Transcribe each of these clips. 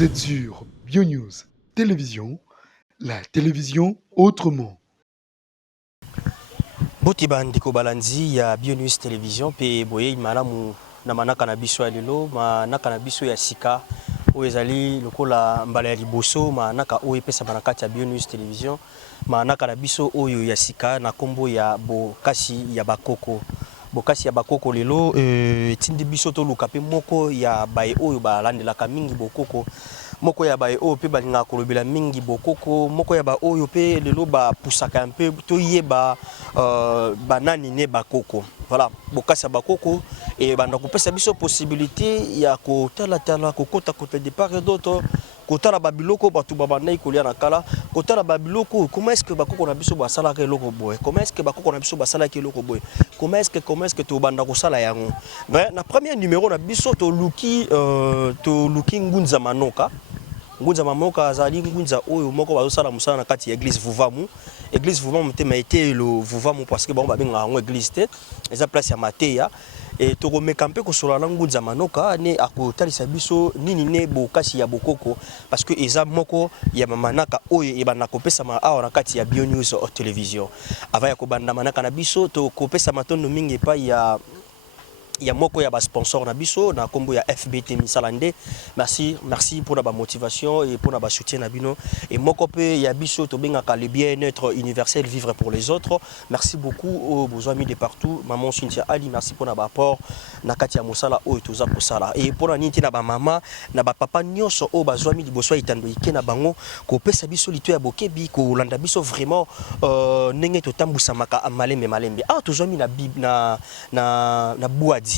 Vous êtes sur BioNews Télévision, la télévision autrement. Botiba ndiko balanzi ya BioNews Télévision pe boye malamu na manaka na biso ya lelo manaka na biso ya sika oyo ezali lokola mbala ya liboso manaka oyo epesa banakati ya BioNews Télévision manaka na biso oyo ya sika na kombo ya bokasi ya bakoko. Bokasi ya bakoko lelo etindi biso toluka pe moko ya baye oyo balandelaka mingi bokoko moko ya baye oyo pe balinga kolobela mingi bokoko moko ya ba oyo pe lelo ba pusaka un peu toyeba banani ne bakoko. Voilà, bokasi ya bakoko et banda kopesa biso possibilité ya kotala kokota de part et d'autre kotala babiloko batu babandai kolia na kala kotala babiloko comment est-ce que bakoko na biso basala ka eloko boy comment est-ce que bakoko na biso basala ka eloko boy comment est-ce que to banda kosala yango mais na premier numéro na biso to luki ngunza manoka ngunza mamoka azali ngunza oyo moko bazosala musala na kati ya église Vuvamu te maite le Vuvamu parce que bon babenga ngo église te eza place ya Mateya et to komeka mpe kosola na ngunza manoka ne akotalisa biso nini ne bokasi ya bokoko parce que eza moko ya mamanaka oyo ebana kopesa ma awa na kati ya BioNews Télévision ava ya kobanda manaka na biso to kopesa matondo mingi pa ya moko ya ba sponsor na biso na kombo ya FBT Misalande merci pour la motivation et pour la soutien na bino et moko pe ya biso to bengaka le bien-être universel vivre pour les autres merci beaucoup aux beaux amis de partout maman Cynthia Ali merci pour la apport na kati ya mosala oyo toza kosala et pour la niti na ba mama na ba papa nyonso o bazwami liboso itando ike na bango ko pesa biso lito ya bokebi ko landa biso vraiment ndenge to tambusa maka malembe tozwami na na boadi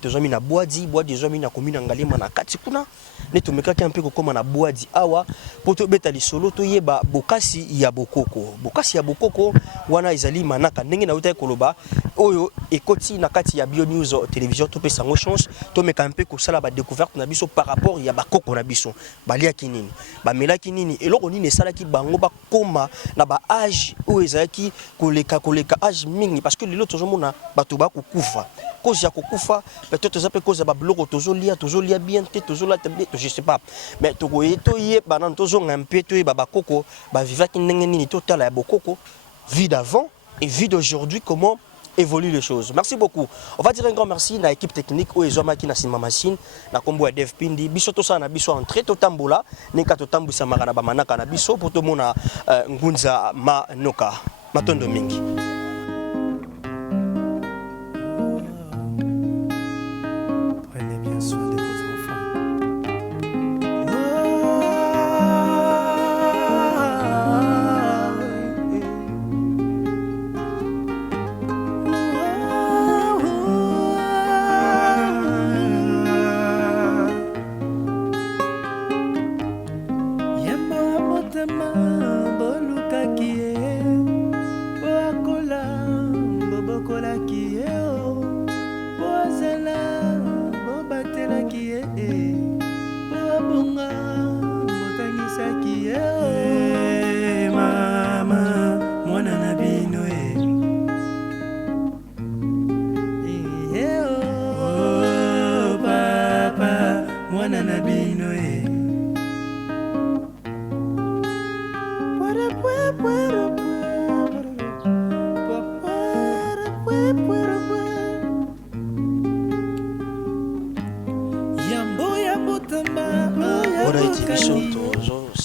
tozami na boadi tozami na komina ngalema na kati kuna ne tumekaki un peu kokoma na boadi awa poto beta lisolo to yeba bokasi ya bokoko wana ezali manaka ndenge na uta koloba oyo ekoti na kati ya BioNews Télévision to pesa ngo chance to meka un peu ko sala ba découverte na biso par rapport ya bakoko na biso baliaki nini bamelaki nini eloko nini esalaki bango bakoma na ba âge oyo ezalaki koleka âge mingi parce que lelo tozomona bato ba kokufa cause ya kokufa peut-être ça peut cause ba bloko tozolia bien te tozola tablet je sais pas mais toye banan tozonga un peu to ba bakoko ba vivaki ndenge nini totala ya bokoko vie d'avant et vie d'aujourd'hui comment évoluent les choses. Merci beaucoup. On va dire un grand merci à l'équipe technique où ils ont maki na sima machine na kombo ya Dev Pindi biso to sa na biso entrée to tambola neka to tambusa mara na ba manaka na biso poto mona ngunza manoka matondo mingi. Prenez bien soin de vos enfants.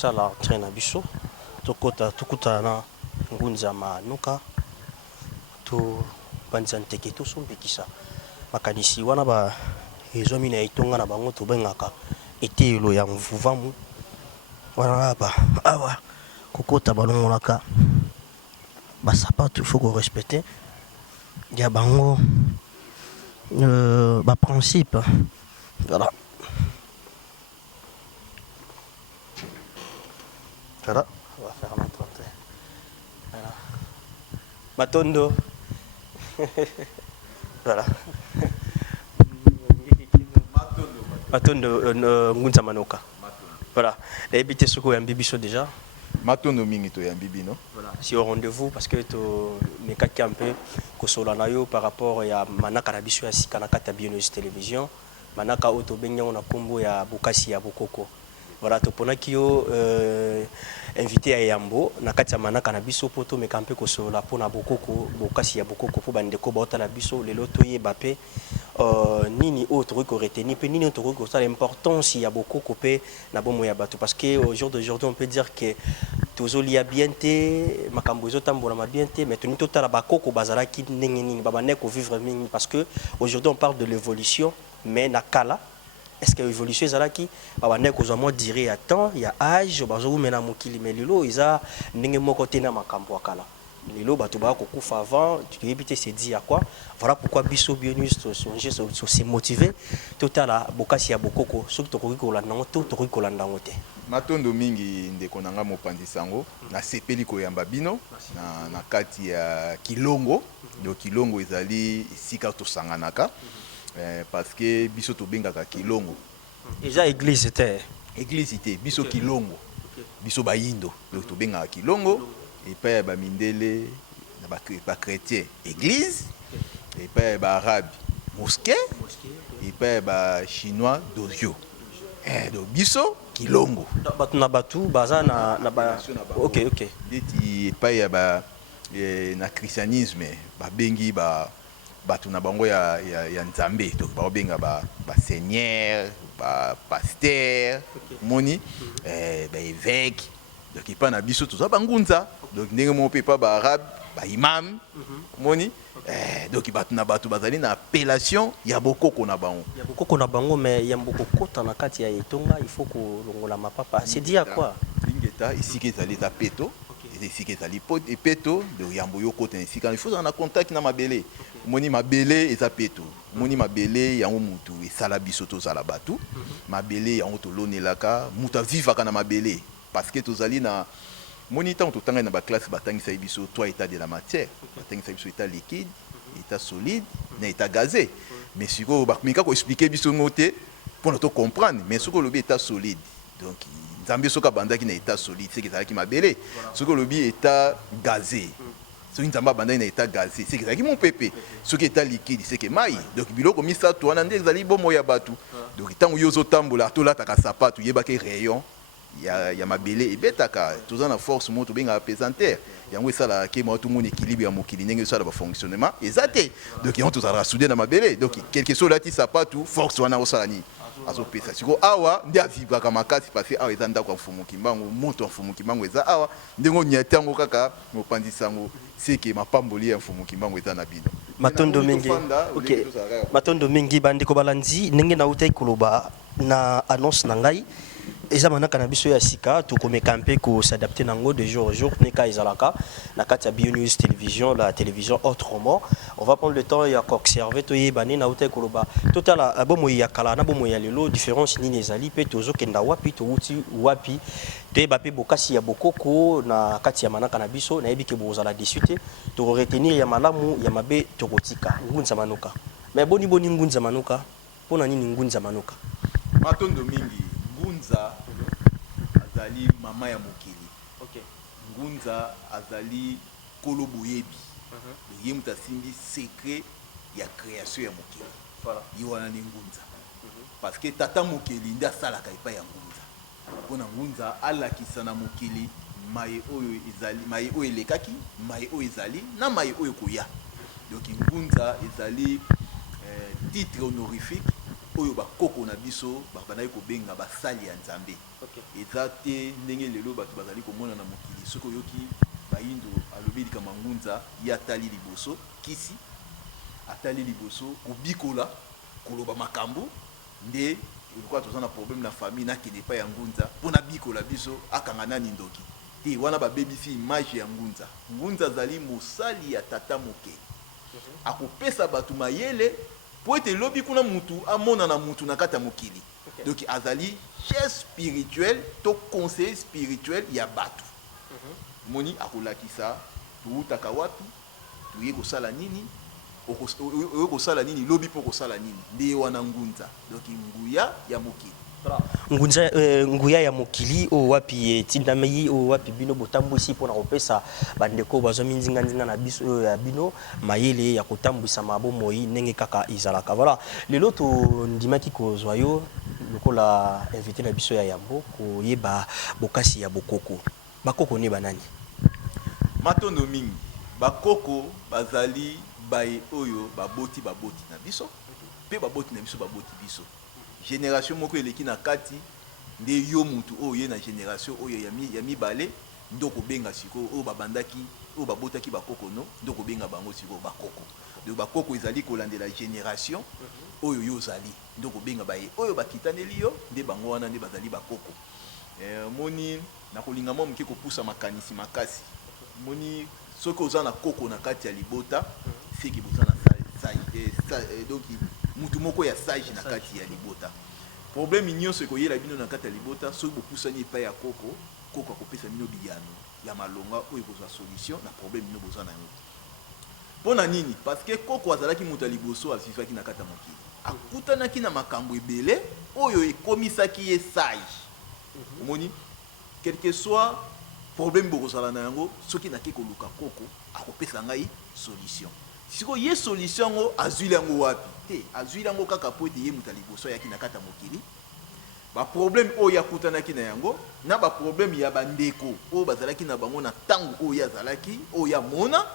Sala train biso tokuta na ngunza manoka to banzante ke to sombekisa makanisi wana ba ezomi na itonga na bango to bengaka etelo ya Vuvamu wana ba awa kokota balongolaka ba sapato faut qu'on respecte ya bango ba principe voilà. Voilà, on va faire notre entrée. Voilà. Matondo. Voilà. Matondo ngunza manoka. Voilà. Les habité soko yambibiso déjà. Matondo mingi to yambibi no. Voilà. Si au rendez-vous parce que to mekaki un peu kosola na yo par rapport ya manaka na biso ya sika na kata BioNews Télévision. Manaka auto benyo na kombo ya bokasi ya bokoko. Voilà, toponaki yo invité à Yambo na kati ya manaka na biso poto me kampe ko sola pona bokoko bokasi ya bokoko po bandeko bota na biso lelo toyeba pe nini autre ko retenir pe nini autre ko ça l'importance ya bokoko pe na bomo ya bato parce que au jour d'aujourd'hui on peut dire que tozoli ya bien te makambo ezotambola ma bien te mais toni totala bakoko bazalaki ndenge nini babandeko vivre mingi parce que aujourd'hui on parle de l'évolution mais na kala est-ce que l'évolution ezalaki babandeko kozwa mwa dire ya temps ya âge bazowumela mokili mais lelo eza ndenge moko te na makambo ya kala lelo bato bakokufa avant toyebi te c'est dit ya quoi voilà pourquoi biso BioNews tosonge se motiver totala bokasi ya bokoko soki tokoki kolanda yango to tokoki kolanda yango te matondo mingi ndeko nanga mopanzi sango na sepeli koyamba bino na kati ya Kilongo do Kilongo ezali sika tosanganaka parce que biso tobengaka Kilongo eza église te église te biso Kilongo biso bayindo donc tobengaka Kilongo et pa ba mindele na ba chrétien église et pa ba arabe mosquée et pa ba chinois dojo donc biso Kilongo batu na batu baza na ba OK deti pa ya ba na christianisme ba bengi ba batu na bango ya nzambe donc ba benga ba seigneur ba pasteur moni ba évêque donc il pas na biso tout ça bangunza donc ndenge mo pe pa ba arabe ba imam moni donc batu na batu bazali na appellation ya bokoko na bango mais ya bokoko na kati ya etonga il faut ko longola mapapa c'est dit à quoi lingeta ici que ezali za peto ici que ezali peto donc yambo yoko te ici quand il faut en contact na mabele moni mabele eza peto moni mabele yango mutu esala biso tozala batu mabele yango tolonelaka mutu avivaka na mabele parce que tozali na moni tant totanga na ba classe batangisa biso trois états de la matière batangisa biso état liquide état solide na état gazé mais siko bakomika ko expliquer biso ngote pour nous comprendre mais siko lobi état solide donc nzambe soka bandaki na état solide c'est que ezalaki mabele siko lobi état gazé soki nzambe bandaki na état gazé c'est que ezalaki mon pépé soki état liquide c'est que mai donc biloko misato wana nde ezali bomo ya batu donc tango yo zotambola tolataka sapatu yebaki rayon ya mabele ebetaka toza na force moto benga pesanteur yango esala ke mo tout monde équilibre ya mokili ndenge esala ba fonctionnement ezate donc yango tozala soudé na mabele donc quelque chose lati sapatu force wana osala ni azopesa siko awa ndi avibaka makasi parce que awa eza ndako ya mfumu kimbango moto ya mfumu kimbango eza awa ndenge nyate yango kaka mopanzi sango seke mapamboli ya mfumu kimbango eza na bino matondo mingi OK matondo mingi bandeko balandi ndenge na utai koloba na annonce na ngai eza manaka na biso ya sika to komeka mpe ko s'adapter nango de jour au jour neka ezalaka na kati ya BioNews télévision la télévision autrement on va prendre le temps ya observer to yebani na utai koloba totala bomo ya kala na bomo ya lelo différence nini ezali pe tozo kenda wapi to uti wapi te ba pe bokasi ya bokoko na kati ya manaka na biso na yebike bozala discuter to retenir ya malamu ya mabe to kotika ngunza manuka mais boni ngunza manuka pona nini ngunza manuka matondo mingi ngunza azali mama ya mokili ngunza azali kolo boyebi ye muta simbi secret ya création ya mokili ye wana ni ngunza parce que tata mokili ndi asalaka epai ya ngunza mpona ngunza alakisa na mokili maye oyo ezali maye oyo elekaki maye oyo ezali na maye oyo koya donc ngunza ezali titre honorifique oyo bakoko na biso babandaki kobenga basali ya nzambe eza te ndenge lelo bato bazali komona na mokili soki oyoki bayindo alobi likama ngunza ye atali liboso kisi atali liboso kobikola koloba makambo nde lokola toza na problème na famille nakende epai ya ngunza mpona bikola biso akanga nani ndoki te wana babebisi image ya ngunza ngunza azali mosali ya tata moke akopesa bato mayele po ete lobi kuna mutu amona na mutu na kata mokili donc azali chef spirituel to conseiller spirituel ya batu moni akolakisa tuutaka wapi tuye kosala nini okosala nini lobi po kosala nini nde wana ngunza donc nguya ya mokili ngunza nguya ya mokili o wapi tindamei o wapi bino botambwisi pona kopesa bandeko bazo minzinga nzinga na biso ya bino mayele ya kotambwisa mabo moi nenge kaka izalaka voilà lelo to ndimaki kozwa yo lokola lokola invité na biso ya Yambo ko yeba bokasi ya bokoko. Bakoko ni banani? Matondo mingi. Bakoko bazali bae oyo baboti na biso. Pe baboti na biso baboti biso. Génération moko eleki na kati nde yo mutu oyo na génération oyo ya mibale ndoko benga siko oyo babandaki oyo babotaki bakoko no ndoko benga bango siko bakoko. Donc bakoko ezali kolandela génération oyo yo zali ndoko benga bae oyo bakitaneli yo nde bango wana nde bazali bakoko. Moni na kolinga mo mke kopusa makanisi makasi. Moni soki oza na koko na kati ya libota fiki boza na donc mutu moko ya sage na kati ya libota. Problème nyonso ekoyela bino na kati ya libota soki bopusani epai ya koko koko akopesa bino biyano ya malonga oyo kozwa solution na problème bino boza na yango. Pona nini? Parce que koko azalaki mutu ya liboso avivaki na kati ya mokili akutanaki na makambo ebele oyo ekomisaki ye sage. Omoni quel que soit problème bokozala na yango soki nake koluka koko akopesa ngai solution. Siko ye solution ngo azwili yango wapi? Te azwili yango kaka po ete ye mutu ya liboso yaki na kati ya mokili. Ba problème oyo akutanaki na yango na ba problème ya bandeko oyo bazalaki na bango na tango oyo azalaki oyo amona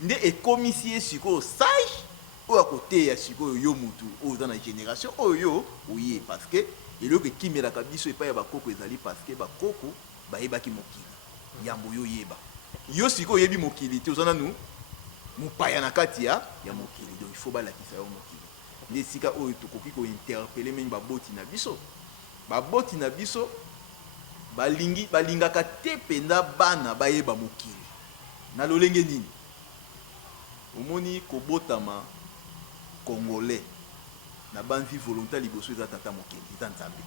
nde ekomisi ye siko sage oyo akoteya siko yo mutu oyo za na génération oyo yo oye parce que eloko ekimelaka biso epai ya bakoko ezali parce que bakoko bayebaki mokili yambo yo yeba yo siko oyebi mokili te oza nanu mopaya na kati ya mokili. Donc il faut balakisa yo mokili nde sika oyo tokoki kointerpele mingi baboti na biso. Baboti na biso balingaka te penda bana bayeba mokili na lolenge nini. Omoni kobotama congolais na banvi volonté liboso eza tata mokili eza nzambe.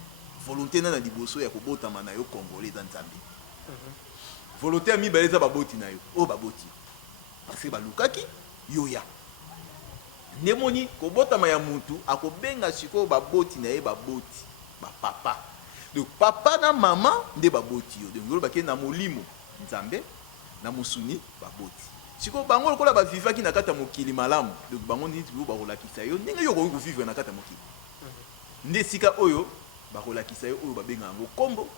Volonté na liboso ya kobotama na yo congolais eza nzambe. Volonté ya mibale eza baboti na yo oyo baboti parce que balukaki yo ya ndemoni kobotama ya mutu akobenga siko baboti na ye baboti ba papa. Donc papa na mama nde baboti yo. Donc bake na molimo nzambe na musuni baboti siko bango lokola bavivaki na kata mokili malamu. Donc bango nditi bakolakisa yo ndenge yo koki kovivre na kata mokili nde sika oyo bakolakisa yo oyo babenga yango kombo,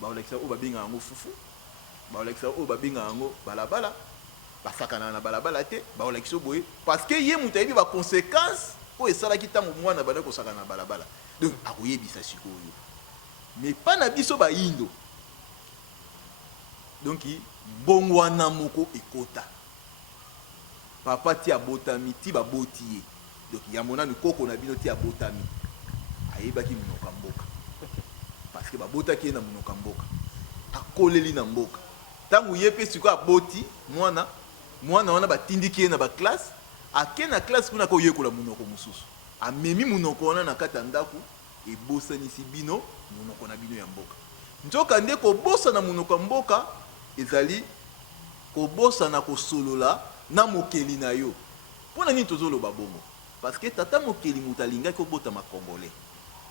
bakolakisa oyo babenga yango fufu, bakolakisa oyo babenga yango balabala. Basakana na balabala te bakolakisa boye parce que ye mutu ayebi ba conséquences oyo esalaki ntango mwana banda kosakana na balabala. Donc akoyebisa sikoyo mais pas na biso bayindo. Donc bongwana moko ekota papa ti abotami ti baboti ye. Donc ya monani koko na bino ti abotami ayebaki monoko mboka parce que babotaki na monoko mboka akoleli na mboka tangu ye pe siko aboti mwana wana batindiki na ba classe ake na classe kuna ko yekola monoko mususu amemi monoko wana na kata ndako ebosanisi bino monoko na bino ya mboka. Nzoka nde kobosa na monoko mboka ezali kobosa na kosolola na mokeli na yo. Pona nini tozoloba bongo? Parce que tata mokeli mutalinga ko bota ma congolais,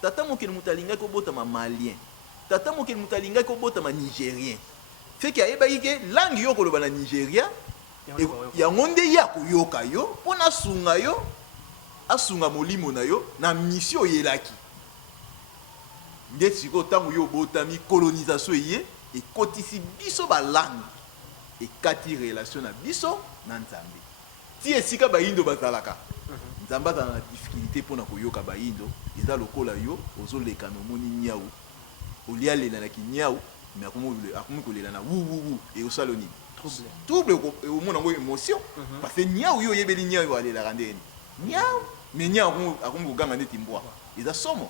tata mokeli mutalinga ko bota ma malien, tata mokeli mutalinga ko bota ma nigérien. Fait que ayeba yike langue yo koloba na Nigeria ya ngonde ya koyoka yo pona sunga yo asunga molimo na yo na mission yelaki. Nde siko tango yo botami colonisation ye ekotisi biso ba langue ekati relation na biso na nzambe. Ti esika bayindo bazalaka nzamba na difficulté pona koyoka bayindo eza lokola yo ozoleka no moni nyau olia lela na kinyau mais akomi kolela na wu et au saloni trouble au monde ngo émotion parce que nyau yo yebeli nyau alela ndeni nyau mais nyau akomi koganga ndeti mbwa eza somo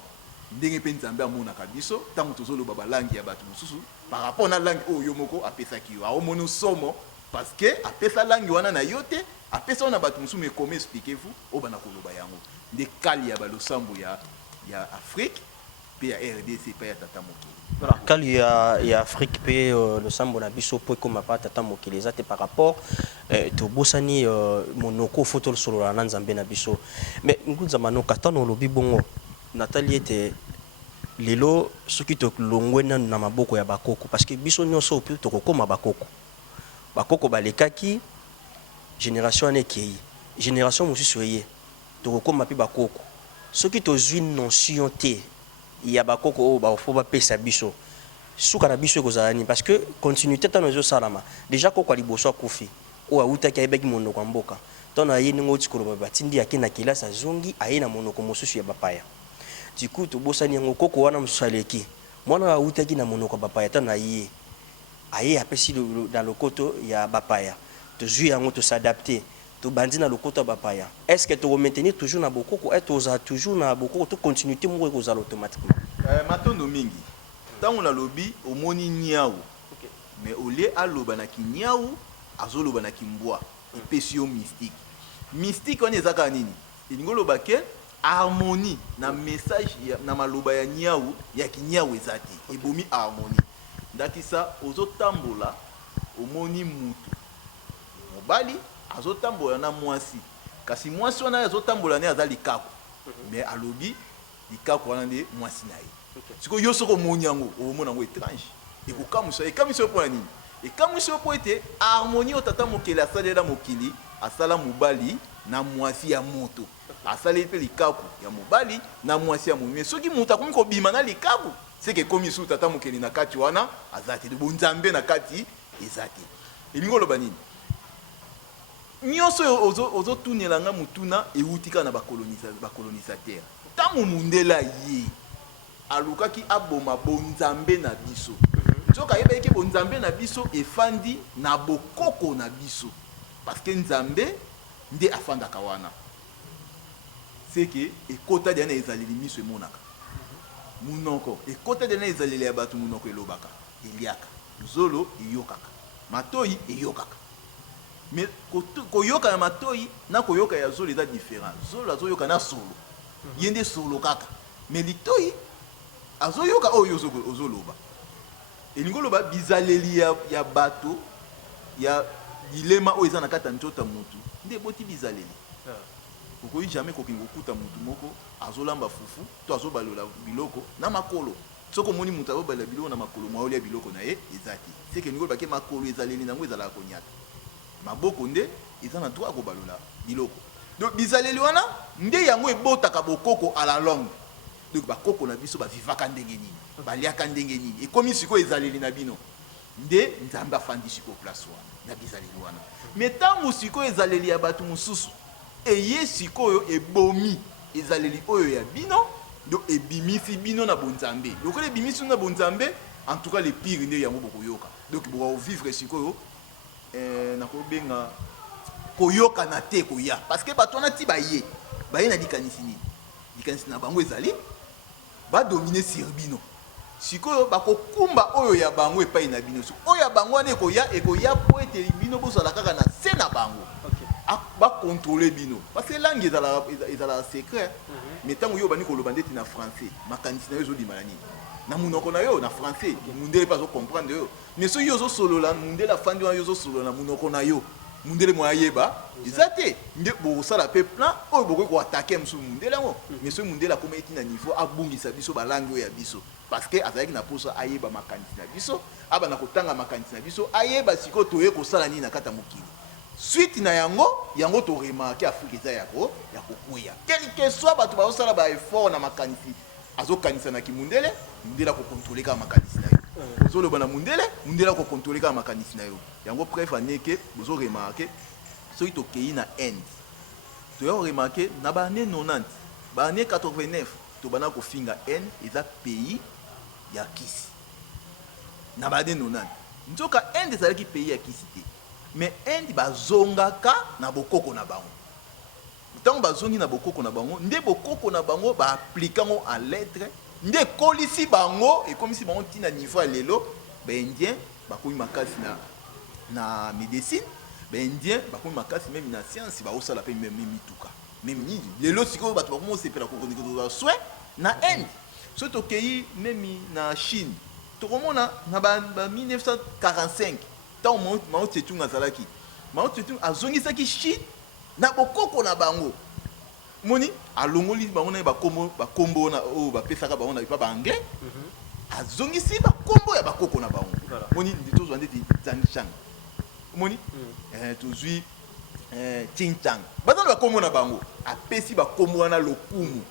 ndenge pe nzambe amona kabiso tango tozoloba ba langue ya bato mususu par rapport na langue oyo moko apesaki yo aomono somo parce que apesa langue wana na yote apesa wana bato mususu mais comment expliquez-vous obana koloba yango nde kali ya balosambo ya Afrique pe ya RDC pe ya tata mokili. Voilà, kali ya Afrique pe le sambo na biso po comme pa tata mokili ezate par rapport to bosani monoko photo solo na nzambe na biso mais ngunza manoka tano lobi bongo Nathalie était lelo soki to longwe na maboko ya bakoko parce que biso nyonso pe to kokoma bakoko balekaki génération anekei génération mosusu ye to kokoma pe bakoko soki to zwi notion te ya bakoko o ba fo ba pesa biso suka na biso ekozala nini parce que continuité tano ezosalama déjà koko liboso akufi oyo awutaki ayebaki monoko ya mboka ntango aye ndenge oti koloba batindi ake na kelasi azongi aye na monoko mosusu ya bapaya du coup tobosani yango koko wana mosusu aleki mwana awutaki na monoko ya bapaya ntango aye apesi na lokoto ya bapaya tozwi yango tosadapte tobandi na lokoto ya bapaya est ce que tokomaintenir toujours na bokoko et tozala toujours na bokoko to continuité moko ekozala automatiquement matondo mingi ntango nalobi omoni niau mais olie aloba na kiniau azoloba na kimbwa epesi yo mystique mystique wana eza kaka nini elingi oloba ke harmonie na message na maloba ya niau ya kiniau eza te ebomi harmonie ndakisa ozotambola omoni mutu mobali azotambola na mwasi kasi mwasi wana azotambola ne aza likaku mais alobi likaku wana nde mwasi na ye siko yo soko omoni yango omona yango étrange ekokamwisa yo mpona nini ekamwisa yo mpo ete harmonie oyo tata mokili asalela mokili asala mobali na mwasi ya moto asaleli mpe likaku ya mobali na mwasi ya moto mais soki moto akomi kobima na likaku seke ekomi su tata mokili na kati wana aza te bonzambe na kati eza te elingi oloba nini nyonso oyo ozotunelanga motuna euti kaka na bakolonisateur ntango mundela ye alukaki aboma bonzambe na biso nzoka ayebaki bonzambe na biso efandi na bokoko na biso parce que nzambe nde afandaka wana seke ekota diana ezaleli miso emonaka munoko ekota diana ezaleli ya bato munoko elobaka eliaka nzolo eyokaka matoi eyokaka mais koyoka ya matoi na koyoka ya zolo eza différent zolo azoyoka na solo ye nde solo kaka mais litoi azoyoka oyo ozoloba elingi oloba bizaleli ya bato ya dilema oyo eza na kati ya nzota motu nde eboti bizaleli okoki jamais kokinga kokuta motu moko azolamba fufu to azobalola biloko na makolo soki omoni moto azobalela biloko na makolo mwa olia biloko na ye eza te seke elingi oloba ke makolo ezaleli nango ezalaka konyata maboko nde eza na droit kobalola biloko donc bizaleli wana nde yango ebotaka bokoko à la longue donc bakoko na biso bavivaka ndenge nini baliaka ndenge nini ekomi sikoyo ezaleli na bino nde nzambe afandi sikoyo place wana na bizaleli wana mais ntango sikoyo ezaleli ya bato mosusu eye sikoyo ebomi ezaleli oyo ya bino donc ebimisi bino na bonzambe lokola ebimisi bino na bonzambe en tout cas le pire nde yango bokoyoka donc bokovivre sikoyo nakobenga koyoka na te koya parce que bato wana ti baye na likanisi nini likanisi na bango ezali badomine sur bino sikoyo bakokumba oyo ya bango epai na bino oyo ya bango wana ekoya po ete bino bozala kaka na se na bango bakontrole bino parce que langue ezalaka secret mais ntango yo bani koloba ndeti na français makanisi na yo ezodima na nini na munoko na yo na français mundele mpe azocomprendre yo mais soki yo ozosolola mundele afandi wana yo ozosolola na munoko na yo mundele mwa ayeba eza te nde bokosala mpe plan oyo bokoki koatake mosusu mundele yango mais soki mundele akoma eti na niveau abungisa biso balangue oyo ya biso parce que azalaki na poso ayeba makanisi na biso abana kotanga makanisi na biso ayeba sikoyo toye kosala nini na kati ya mokili suite na yango toremarke afrika eza ya kokwea quelque soit bato bazosala baeffort na makanisi azokanisa na kimundele mundele akokontrole kaka makanisi na yo ozoloba na mundele akokontrole kaka makanisi na yo yango preuve aneke bozoremarke soki tokei na inde toya koremarke na baane 90 baane 89 tobanda kofinga inde eza pays ya kisi na baane 90 nzoka inde ezalaki pays ya kisi te mais inde bazongaka na bokoko na bango ntango bazongi na bokoko na bango nde bokoko na bango baaplike yango en lettre nde ekolisi bango ekomisi bango ntina niveau ya lelo baindien bakomi makasi na médecine baindien bakomi makasi meme na science baosala mpe meme mituka meme nini lelo sikoyo bato bakomi osepela kokonikoa soin na inde so tokei meme na chine tokomona na ba 1945 ntango Mao Tse-tung azalaki Mao Tse-tung azongisaki chine na bokoko na bango moni alongoli bango na bakombo na oyo bapesaka bango na bipa baanglais azongisi bakombo ya bakoko na bango moni ndi tozwa ndeti Zhangchang moni tozwi Qingchang bazala bakombo na bango apesi bakombo wana lokumu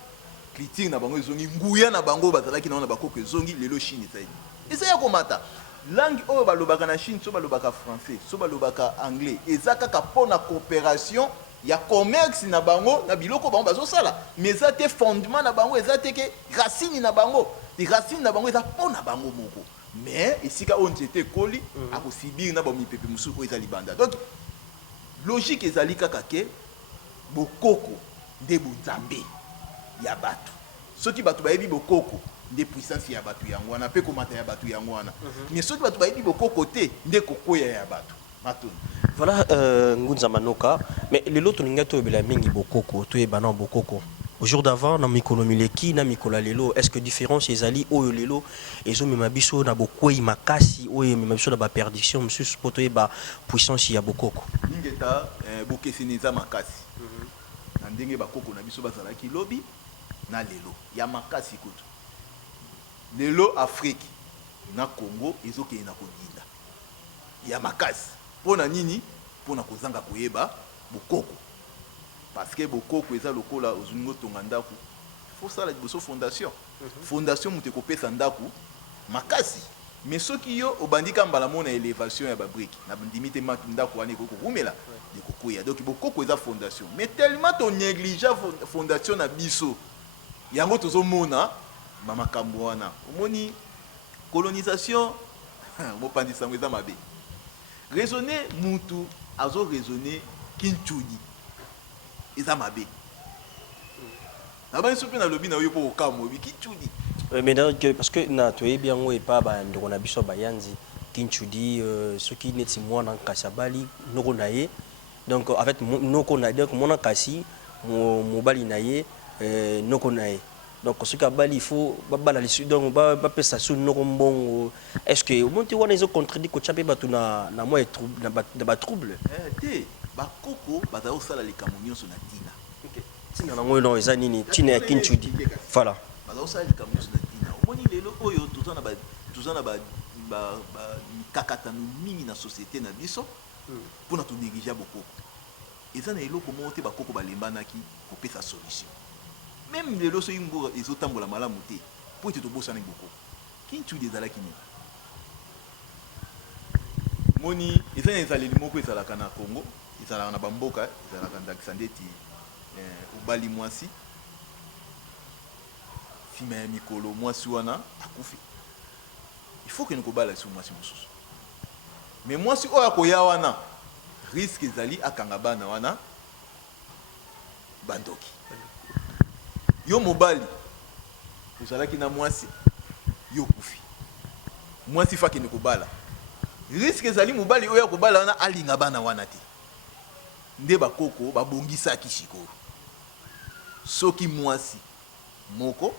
critique na bango ezongi nguya na bango bazalaki na bakoko ezongi lelo Chine ezali ezaya komata langue oyo balobaka na Chine so balobaka français so balobaka anglais eza kaka pona coopération ya commerce na bango na biloko bango bazosala mais eza te fondement na bango eza te ke racine na bango racine na bango eza pona bango moko mais esika oyo nzete ekoli akosibir na bamipepe mosusu oyo eza libanda donc logique ezali kaka ke bokoko nde bonzambe ya bato soki bato bayebi bokoko nde puissance ya bato yango wana mpe komata ya bato yango wana mais soki bato bayebi bokoko te nde kokoya ya bato matoni. Voilà, Ngunza Manoka, mais les autres n'ont pas mingi bokoko, tu es banan bokoko. Au jour d'avant, na mikolo mileki, na mikola lelo, est-ce que différence les ali oyo lelo, et ont même biso na boko i makasi, oyo même biso na ba perdition, monsieur poto e ba puissance ya bokoko. Ningeta bokesi neza makasi. Na ndenge bakoko na biso bazala ki lobi na lelo, ya makasi kutu. Lelo Afrique na Congo ezoke na kodinda. Ya makasi. Pona nini pona kozanga koyeba bokoko parce que bokoko eza lokola ozuningo tonga ndaku faut ça la liboso fondation fondation muté kopesa ndaku makasi mais soki yo obandika mbala mona élévation ya ba brique na ndimite ndaku wane koko kumela de kokoya donc bokoko eza fondation mais tellement ton négligea fondation na biso yango tozomona makambo wana omoni colonisation mopandisa ngeza mabe raisonner mutu azo raisonner kinchudi eza mabe na ba nsope na lobi na yo po okamo bi kinchudi Mais parce que na toye bien ngo e pa ba ndoko na biso bayanzi kinchudi soki neti mwana kasabali noko na ye donc en fait noko na donc mwana kasi mobali na ye noko na ye donc ce qu'a bali il faut babala les donc ba pesa sous noko mbongo est-ce que au monte wana ils ont contredit ko chapé batu na moi trouble na ba trouble te ba koko bazao sala les camonnions na tina OK tina na ngo no eza nini tina ya kinchudi voilà bazao sala les camonnions na tina omoni lelo oyo tuzana ba mikakatano mingi na société na biso pour na to négliger bokoko eza na eloko moko te bakoko balembanaki kopesa solution même les lois imbo ils ont tambola malamu te pour te tobosa na boko kintu dezala kini moni ezana ezali moko ezala kana Congo ezala na bamboka ezala kana Alexandeti ubali mwasi fima ya mikolo mwasi wana akufi il faut que nous kobala sur mwasi mususu mais mwasi oya koya wana risque ezali akanga bana wana bandoki yo mobali uzalaki na mwasi yo kufi mwasi faki ne kobala risque ezali mobali oyo kobala wana alinga bana wana te nde bakoko babongisa kishiko soki mwasi moko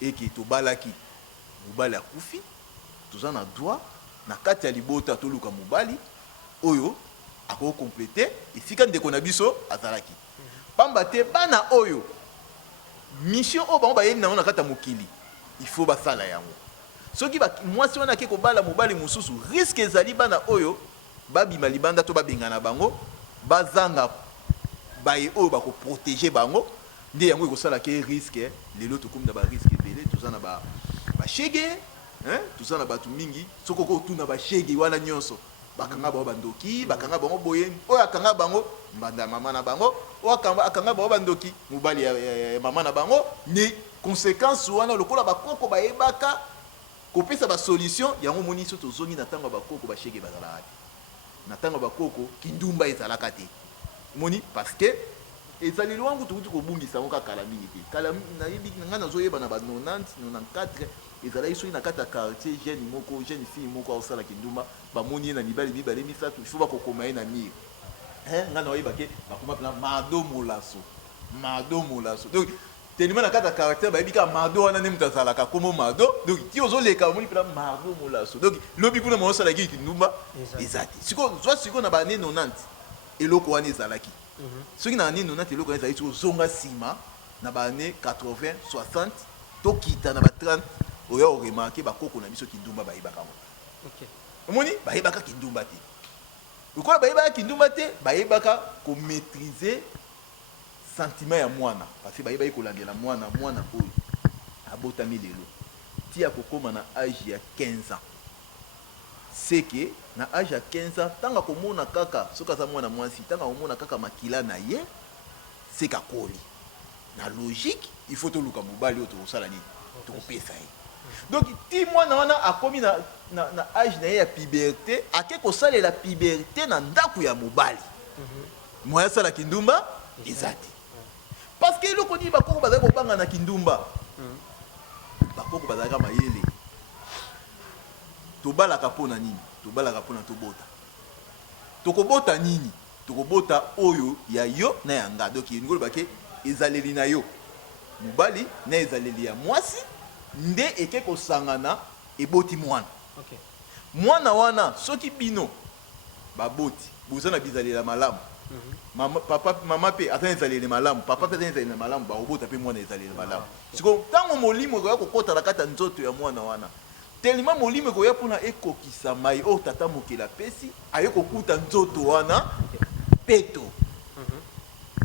eki tobalaki mobali akufi tozana droit na kati ya libota toluka mobali oyo ako compléter esika ndeko na biso azalaki pamba te bana oyo mission o bango bayeli na kata mokili il faut basala yango soki ba mwasi wana ke kobala mobali mususu risque ezali bana oyo babima libanda to babengana bango bazanga baye oyo bako protéger bango nde yango ekosala ke risque lelo tokomi na ba risque ebele tozana ba shege tozana batu mingi soko tuna ba shege wana nyonso bakanga bango bandoki bakanga bango boye oyo akanga bango mbanda mama na bango oyo akanga bango bandoki mobali ya mama na bango ni conséquence wana lokola bakoko bayebaka kopesa ba solution yango moni so tozongi na tango bakoko bashege bazala ati na tango bakoko kindumba ezalaka te moni parce que ezali lwangu tukuti kobungisa ngo kala mingi te kala na yebi nga nazoyeba na ba 90 94 ezala iso na kata quartier jeune moko jeune fille moko osala kindumba bamoni na mibali misatu il faut bakokoma na mire nga na oyeba ke bakoma plan mado molaso donc tellement na kata caractère ba yebika mado wana ne mutazalaka komo mado donc ti ozoleka moni plan mado molaso donc lobi kuna mo osala ki kindumba ezati siko na ba ne 90 eloko wana ezalaki soki na année 90 eloko wana ezali zonga sima na ba année 80 60 tokita na ba 30 oya remarqué bakoko na biso kindumba bayebaka ngo OK omoni bayebaka kindumba te ukola bayebaka kindumba te bayebaka ko maîtriser sentiment ya mwana parce que bayebi kolandela mwana oyo abotami lelo ti akokoma na âge ya 15 ans c'est que na âge ya 15 ans tanga komona kaka soki aza mwana mwasi tanga komona kaka makila na ye c'est kakoli na logique il faut toluka mobali oyo tokosala nini tokopesa ye donc ti mwana wana akomi na âge na ye ya puberté ake kosalela puberté na ndako ya mobali moya asala kindumba eza te parce que eloko nini bakoko bazali kobanga na kindumba bakoko bazalaka mayele tobalaka mpona nini tobalaka mpona tobota tokobota nini tokobota oyo ya yo na ya nga donc ngolo bake ezaleli na yo mobali na ezaleli ya mwasi nde eke kosangana eboti mwana mwana wana soki bino baboti boza na bizalela malamu mama pe aza ezaleli malamu papa pe aza ezaleli malamu baobota pe mwana ezaleli malamu siko ntango molimo ekoya kokota na kati ya nzoto ya mwana wana telema molimo ekoya mpona ekokisa mai oyo tata mokili apesi aye kokuta nzoto wana peto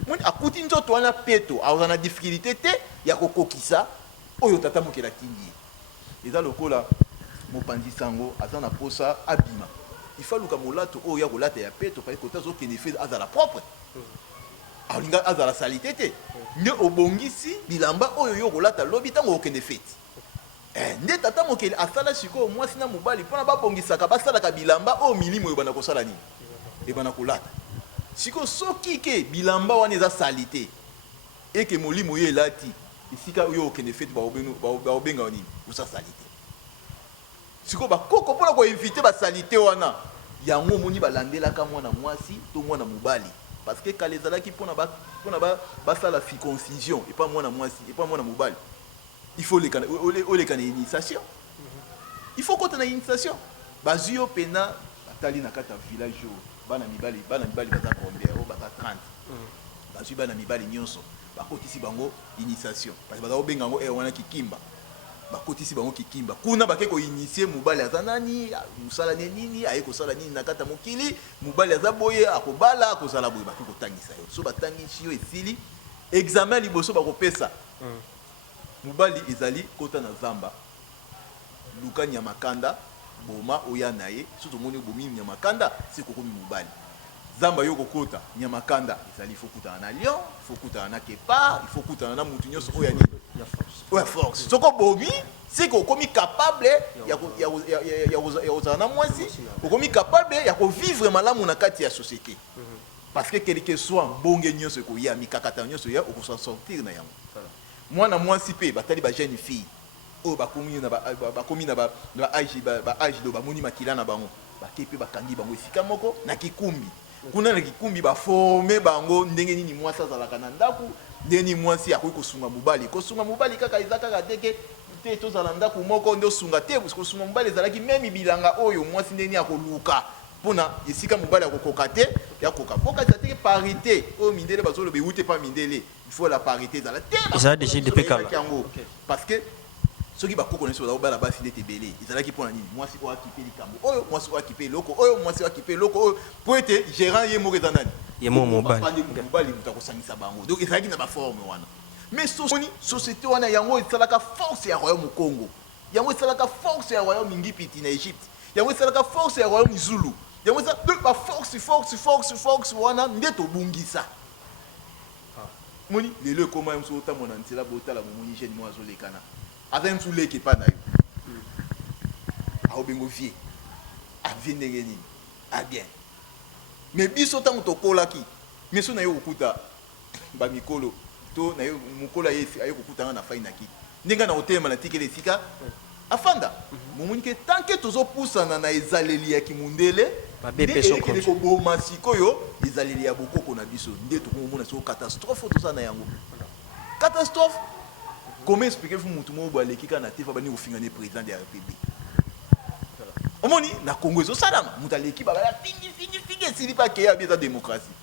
moni akuti nzoto wana peto aza na difficulté te ya kokokisa oyo tata mokili atindi ye eza lokola mopanzi sango aza na posa abima ifaluka molato oyo ya kolata ya peto pali kota azokende fe azala propre alinga azala salite te nde obongisi bilamba oyo yo kolata lobi ntango okende feti nde tata mokili asala sikoyo mwasi na mobali mpona babongisaka basalaka bilamba oyo milimo ebanda kosala nini ebanda kolata sikoyo soki ke bilamba wana eza salite eke molimo oyo elati esika oyo okende feti baobenga nini osa salite sikoyo bakoko mpona koinvite basalite wana yango omoni balandelaka mwana mwasi to mwana mobali parce que kala ezalaki mpona basala circoncision epa mwana mwasi epa mwana mobali il faut oleka na initiation il faut kota na initiation bazwi yo pena batali na kati ya village oyo bana mibali baza combien oyo baza 30 bazwi bana mibali nyonso bakotisi bango initiation parce que baza kobenga yango wana kikimba bakotisi bango kikimba kuna bake koinitie mobali aza nani mosala nini aye kosala nini na kati ya mokili mobali aza boye akobala akozala boye bake kotangisa yo so batangisi yo esili examen liboso bakopesa mobali ezali kota na zamba luka nyamakanda boma oya na ye so tomoni bomi nyamakanda si kokomi mobali zamba yo kokota nyamakanda ezali faut kutana na lion faut kutana na kepa il faut kutana na mutu nyonso oya nini ya force soko bomi si kokomi capable ya kozala na mwasi kokomi capable ya kovivre malamu na kati ya société parce que quel que soit bonge nyonso ekoya mikakata nyonso ya okosa sortir na yango mwana mwasi pe batali ba jeune fille oyo bakomi na ba age do bamoni makila na bango bake pe bakangi bango esika moko na kikumbi kuna na kikumbi baforme bango ndenge nini mwasi azalaka na ndako ndenge nini mwasi akoki kosunga mobali kaka eza kaka teke te tozala ndako moko nde osunga te kosunga mobali ezalaki meme bilanga oyo mwasi ndenge nini akoluka mpona esika mobali akokoka te yakoka mpoka eza teke parité oyo mindele bazoloba ewute pa mindele il faut la parité ezala te yango parce que soki bakoko nyonso bazobala basi nde ebele ezalaki mpona nini mwasi oyo akipe likambo oyo mwasi oyo akipe eloko oyo mwasi oyo akipe eloko oyo po ete gérant ye moko eza nani ye mobali moto akosangisa bango donc ezalaki na baforme wana mais soni société wana yango esalaka force ya royaume congo yango esalaka force ya royaume ngipiti na égypte yango esalaka force ya royaume zulu yango eza force wana nde tobungisa moni lelo ekoma mosu otamona nzela botala momoni jeune mo azolekana aza mosu leke epa na yo aobengo vie avie ndenge nini abien mais biso ntango tokolaki miso na yo kokuta bamikolo to na yo mokolo aye kokutanga na fai na kiti ndenge na kotelema na tikela esika afanda momoni ke tanke tozopusana na ezaleli ya kimundele nde koboma sikoyo ezaleli ya bokoko na biso nde tokomona siko catastrophe toza na yango catastrophe comment expliquer fu mutu moko baleki kaka na te fa bani kofingana président de la république omoni na Congo ezosalama mutu aleki babala fingi esili pa keya bi eza démocratie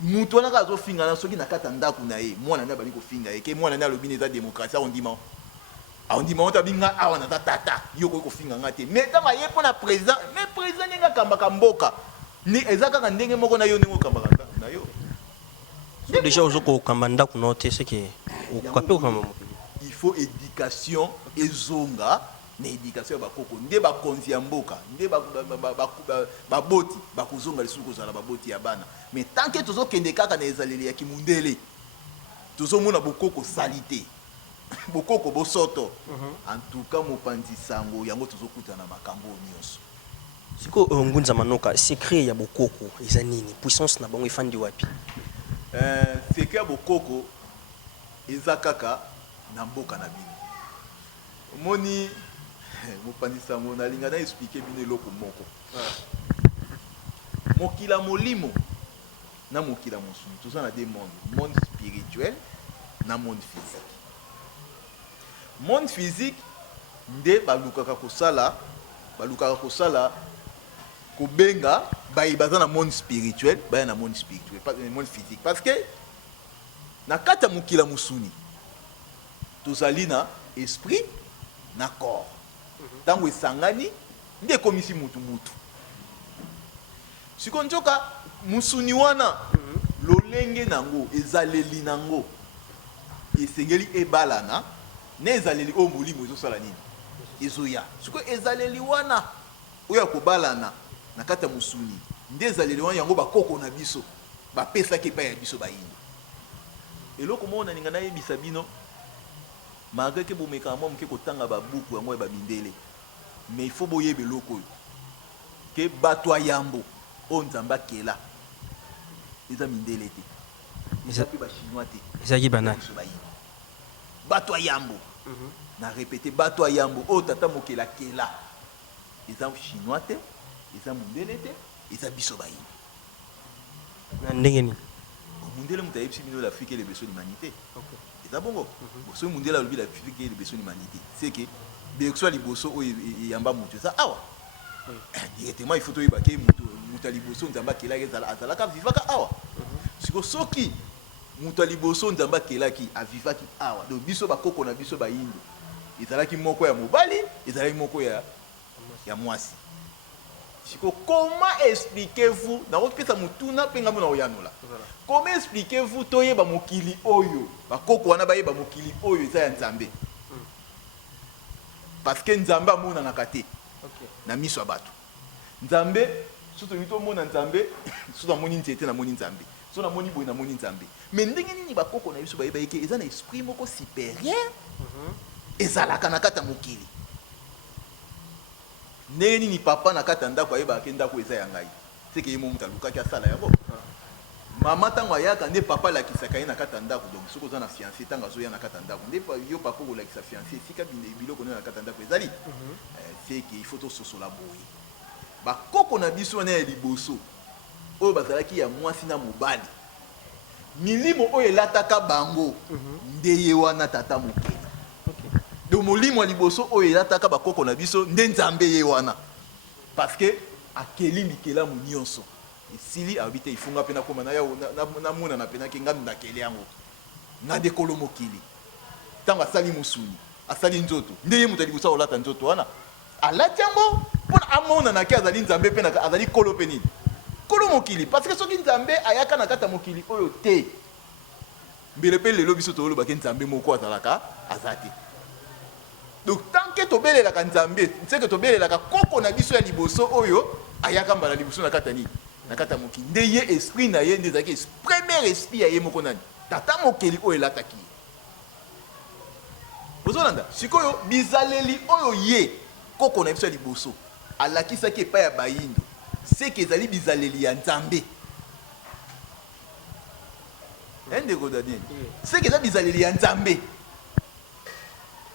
mutu wana kaka azofingana soki na kati ya ndako na ye mwana nde abandi kofinga ye ke mwana nde alobi eza démocratie aondima oto abinga awa naza tata yo koki kofinga nga te mais ntango aye mpo na président mais président ndenge akambaka mboka eza kaka ndenge moko na yo ndenge okambaka na yo déjà ozoko kamanda kunote c'est que okape okamba il faut éducation ezonga na éducation ya bakoko nde bakonzi ya mboka nde baboti bakozonga lisusu kozala baboti ya bana mais tant que tozokende kaka na ezaleli ya kimundele tozomona bokoko salité bokoko bosoto en tout cas mopanzi sango yango tozokuta na makambo nyonso siko ngunza manoka secret ya bokoko eza nini puissance na bango efandi wapi secret ya bokoko eza kaka na mboka na bino omoni mopanzi sango nalinga na expliquer bino eloko moko mokila molimo na mokila mosuni toza na deux monde spirituel na monde physique monde physique nde balukaka kosala kobenga baza na monde spirituel baya na monde spirituel pas monde physique parce que na kata mokila musuni tozali na esprit na corps tango esangani nde komisi mutu siko nzoka musuni wana lolenge nango ezaleli nango esengeli ebalana ne ezaleli o molimo ezosala nini ezoya siko ezaleli wana oya kobalana na kata musuni nde ezaleli wana yango bakoko na biso bapesaki epai ya biso bayini eloko moko nalinga nayebisa bino malgré ke bomeka mwa moke kotanga babuku yango ya babindele mais il faut boyeba eloko oyo ke bato ya yambo oyo nzambe akela eza mindele te eza mpe bachinois te ezalaki banani bato ya yambo na répété bato ya yambo oyo tata mokela kela eza chinois te eza mundele te eza biso bayini na ndenge nini mundele moto ayebisi bino l'Afrique et les besoins de l'humanité eza bongo boso mundele alobi l'Afrique et les besoins de l'humanité c'est que besoin ya liboso oyo eyamba moto eza awa directement il faut toyeba ke moto ya liboso nzambe akelaki azalaka avivaka awa siko soki moto ya liboso nzambe akelaki avivaki awa donc biso bakoko na biso bayindo ezalaki moko ya mobali ezalaki moko ya mwasi siko comment expliquez-vous nakopesa mutuna mpe ngambo na oyanola comment expliquez-vous toyeba mokili oyo bakoko wana bayeba mokili oyo eza ya nzambe parce que nzambe amonanaka te na miso ya bato nzambe soto mito omona nzambe soto amoni nzete namoni nzambe so namoni boye namoni nzambe mais ndenge nini bakoko na biso bayeba eke eza na esprit moko supérieur ezalaka na kata mokili ndenge nini papa na kata ndako ayebaka ndako eza ya ngai seke ye mo mutu alukaki asala yango mama ntango ayaka nde papa alakisaka ye na kata ndako donc soki oza na fiancé ntango azoya na kata ndako nde yo papa okolakisa fiancé esika biloko nde na kata ndako ezali seke il faut tososola boye bakoko na biso wana ya liboso oyo bazalaki ya mwasi na mobali milimo oyo elataka bango nde ye wana tata mokeli donc molimo ya liboso oyo elataka bakoko na biso nde nzambe ye wana parce que akeli mikelamu nyonso esili alobi te ifunga mpe nakoma namonana mpe nake nga ndakeli yango nga nde kolo mokili ntango asali mosuni asali nzoto nde ye moto ya liboso akolata nzoto wana alati yango mpona amonanake azali nzambe mpe azali kolo mpe nini kolo mokili parce que soki nzambe ayaka na kata mokili oyo te mbele mpe lelo biso toolobaki nzambe moko azalaka aza te donc tant que tobelelaka nzambe nseke tobelelaka koko na biso ya liboso oyo ayaka mbala liboso na kata nini na kata mokili nde ye esprit na ye nde ezalaki premier esprit ya ye moko nani tata mokeli oyo elataki ye ozolanda sikoyo bizaleli oyo ye koko na biso ya liboso alakisaki epai ya bayindo seke ezali bizaleli ya nzambe ndeko daniel seke eza bizaleli ya nzambe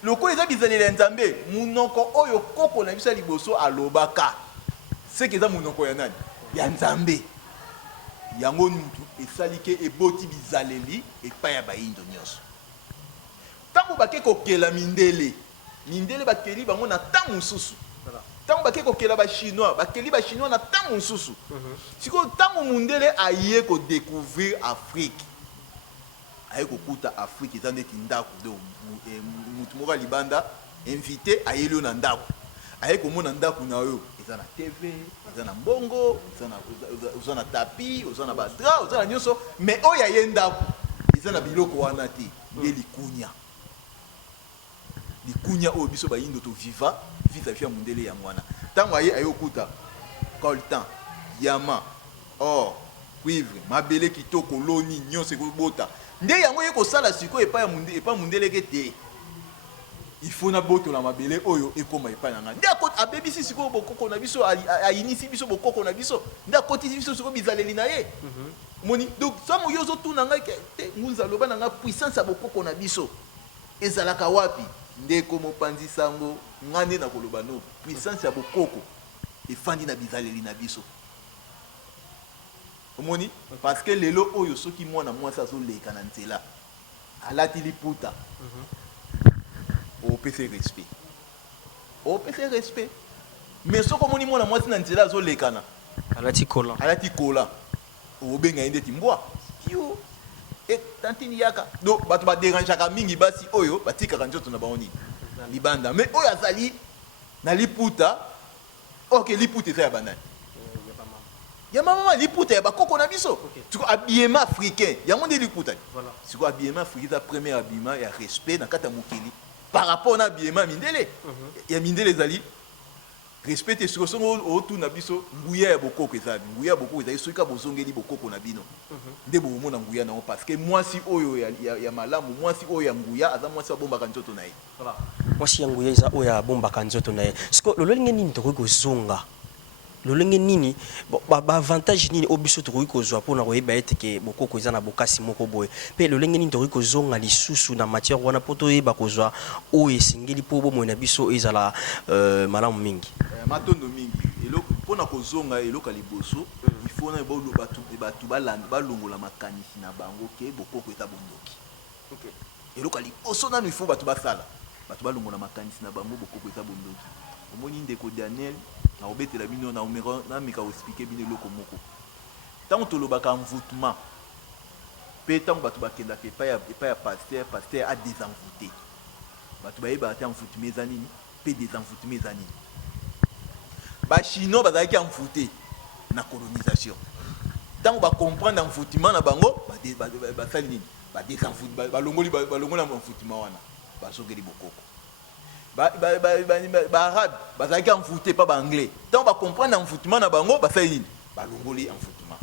lokola eza bizaleli ya nzambe munoko oyo koko na biso ya liboso alobaka seke eza munoko ya nani ya nzambe yango mutu esali ke eboti bizaleli epai ya bayindo nyonso ntango bake kokela mindele bakeli bango na ntango mosusu ntango bake kokela bachinois bakeli bachinois na ntango mosusu sikoyo ntango mundele aye kodécouvrir afrique aye kokuta afrique eza ndeti ndako donc mutu moko ya libanda invité ayeli yo na ndako aye komona ndako na yo eza na TV eza na mbongo eza na tapis eza na badra eza na nyonso mais oyo aye ndako eza na biloko wana te nde likunya oyo biso bayindo toviva vis-à-vis ya mundele yango wana ntango aye okuta coltan diamant or cuivre mabele kitoko loni nyonso ekobota nde yango ye kosala sikoyo epai mundeleke te il faut na botola mabele oyo ekoma epai na ngai nde abebisi sikoyo bokoko na biso ayinisi biso bokoko na biso nde akotisi biso sikoyo bizaleli na ye moni donc somo yo ozotuna ngai te ngunza aloba na ngai puissance ya bokoko na biso ezalaka wapi ndeko mopanzi sango ngai nde nakoloba no puissance ya bokoko efandi na bizaleli na biso omoni parce que lelo oyo soki mwana mwasi azoleka na nzela alati liputa opese respect mais soko omoni mwana mwasi na nzela azolekana alati kola obenga ye ndeti mbwa yo tantini yaka do bato baderangeaka mingi basi oyo batikaka nzoto na bango nini libanda mais oyo azali na liputa ok liputa eza ya banani ya mama liputa ya bakoko na biso siko habillement africain yango nde liputa siko habillement africain eza premier habillement ya respect na kati ya mokili par rapport na habillement mindele ya mindele ezali respect te siko songo otuna biso nguya ya bokoko ezali soki ka bozongeli bokoko na bino nde bomona nguya nango parce que mwasi oyo ya malamu mwasi oyo ya nguya aza mwasi abombaka nzoto na ye mwasi ya nguya eza oyo abombaka nzoto na ye siko lolenge nini tokoki kozonga lolenge nini baavantage nini oyo biso tokoki kozwa mpona koyeba ete ke bokoko eza na bokasi moko boye mpe lolenge nini tokoki kozonga lisusu na matière wana mpo toyeba kozwa oyo esengeli mpo bomoi na biso ezala malamu mingi matondo mingi eloko mpona kozonga eloko ya liboso ifo na bato balongola makanisi na bango ke bokoko eza bondoki eloko ya liboso nano ifo bato basala bato balongola makanisi na bango bokoko eza bondoki omoni ndeko Daniel na obetela bino na mika expliquer bino eloko moko ntango tolobaka envoûtement mpe ntango bato bakendaka epai ya paster a désenvoûté bato bayebaka te envoûtement eza nini mpe désenvoûtement eza nini bachinois bazalaki envoûté na colonisation ntango bacomprendre envoûtement na bango basali nini balongoli envoûtement wana bazongeli bokoko baarabe bazalaki envoûté pa baanglais ntango bacomprendre envoûtement na bango basali nini balongoli envoûtement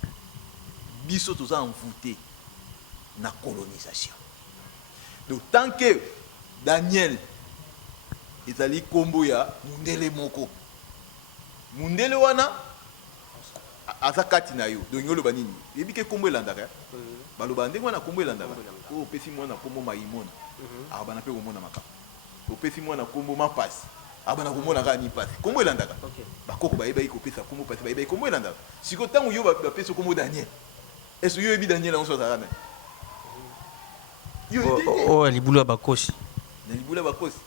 biso toza envoûté na colonisation donc tant que Daniel ezali kombo ya mundele moko mundele wana aza kati na yo donc oloba nini yebi ke kombo elandaka baloba ndenge wana kombo elandaka oyo opesi mwana kombo maimona abana mpe komona makambo opesi mwana kombo mapasi abana komona kaka ni pasi kombo elandaka bakoko bayebaki kopesa kombo pasi bayebaki kombo elandaka siko ntango yo bapesi kombo Daniel est-ce yo yebi Daniel yango so azalaka na oyo libulu ya bakosi na libulu ya bakosi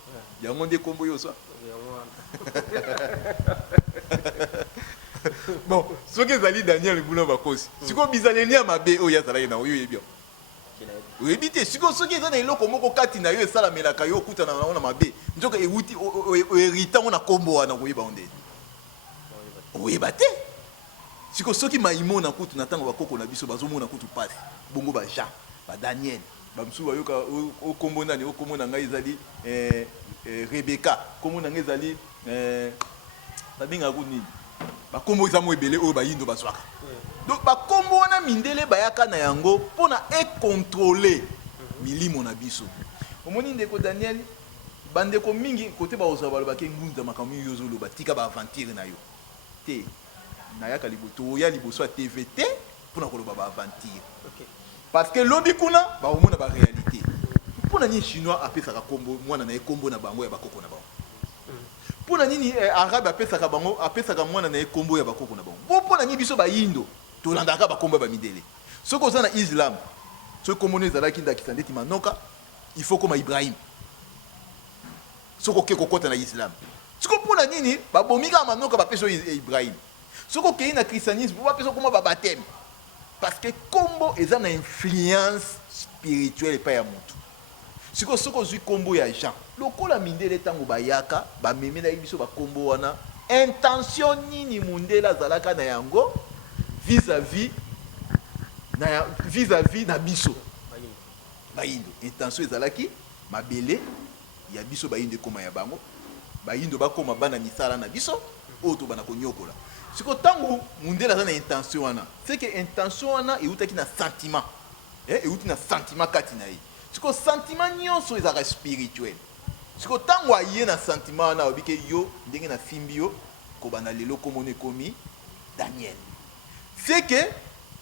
yango nde kombo yo swa bon soki ezali Daniel libulu ya bakosi siko bizaleli ya mabe oyo azalaki na oyo yebi oyebi te siko soki eza na eloko moko kati na yo esalamelaka yo okutana nango na mabe nzoka ewuti oeritango na kombo wana koyeba o ndeni oyeba te siko soki maimona kutu na ntango bakoko na biso bazomona kutu pasi bongo bajean badaniel bamosusu bayoka okombo nani okombo na ngai ezali rebeka kombo na ngai ezali babengaka kutu nini bakombo eza mo ebele oyo bayindo bazwaka donc bakombo wana mindele bayaka na yango mpona econtrôle milimo na biso omoni ndeko Daniel bandeko mingi kote baozala balobaki ngunza makambo mingi ozoloba tika baaventure na yo te nayaka toya liboso ya TV te mpona koloba baaventure parce que lobi kuna baomona baréalité mpona nini chinois apesaka kombo mwana na ye kombo na bango ya bakoko na bango mpona nini arabe apesaka mwana na ye kombo ya bakoko na bango mpona nini biso bayindo tolandaka bakombo ya bamidele soki oza na islam soki kombo ezalaki ndakisa ndeti manoka il faut koma Ibrahim soki oke kokota na islam soki mpona nini babomika manoka bapesa Ibrahim soki okei na christianisme bapesa koma babateme parce que kombo eza na influence spirituelle epai ya motu siko soko zwi kombo ya Jean lokola mindele tango bayaka bamemela biso ba kombo wana intention nini mundela zalaka na yango vis-à-vis na biso bayindo intention ezalaki mabele ya biso bayindo koma ya bango bayindo bakoma bana misala na biso oto bana konyokola siko tango mundela za na intention wana c'est que intention wana eutaki na sentiment euti na sentiment kati na ye siko sentiment nyonso ezaka spirituel siko tango aye na sentiment wana obike yo ndenge na simbi yo kobana lelo komone komi Daniel c'est que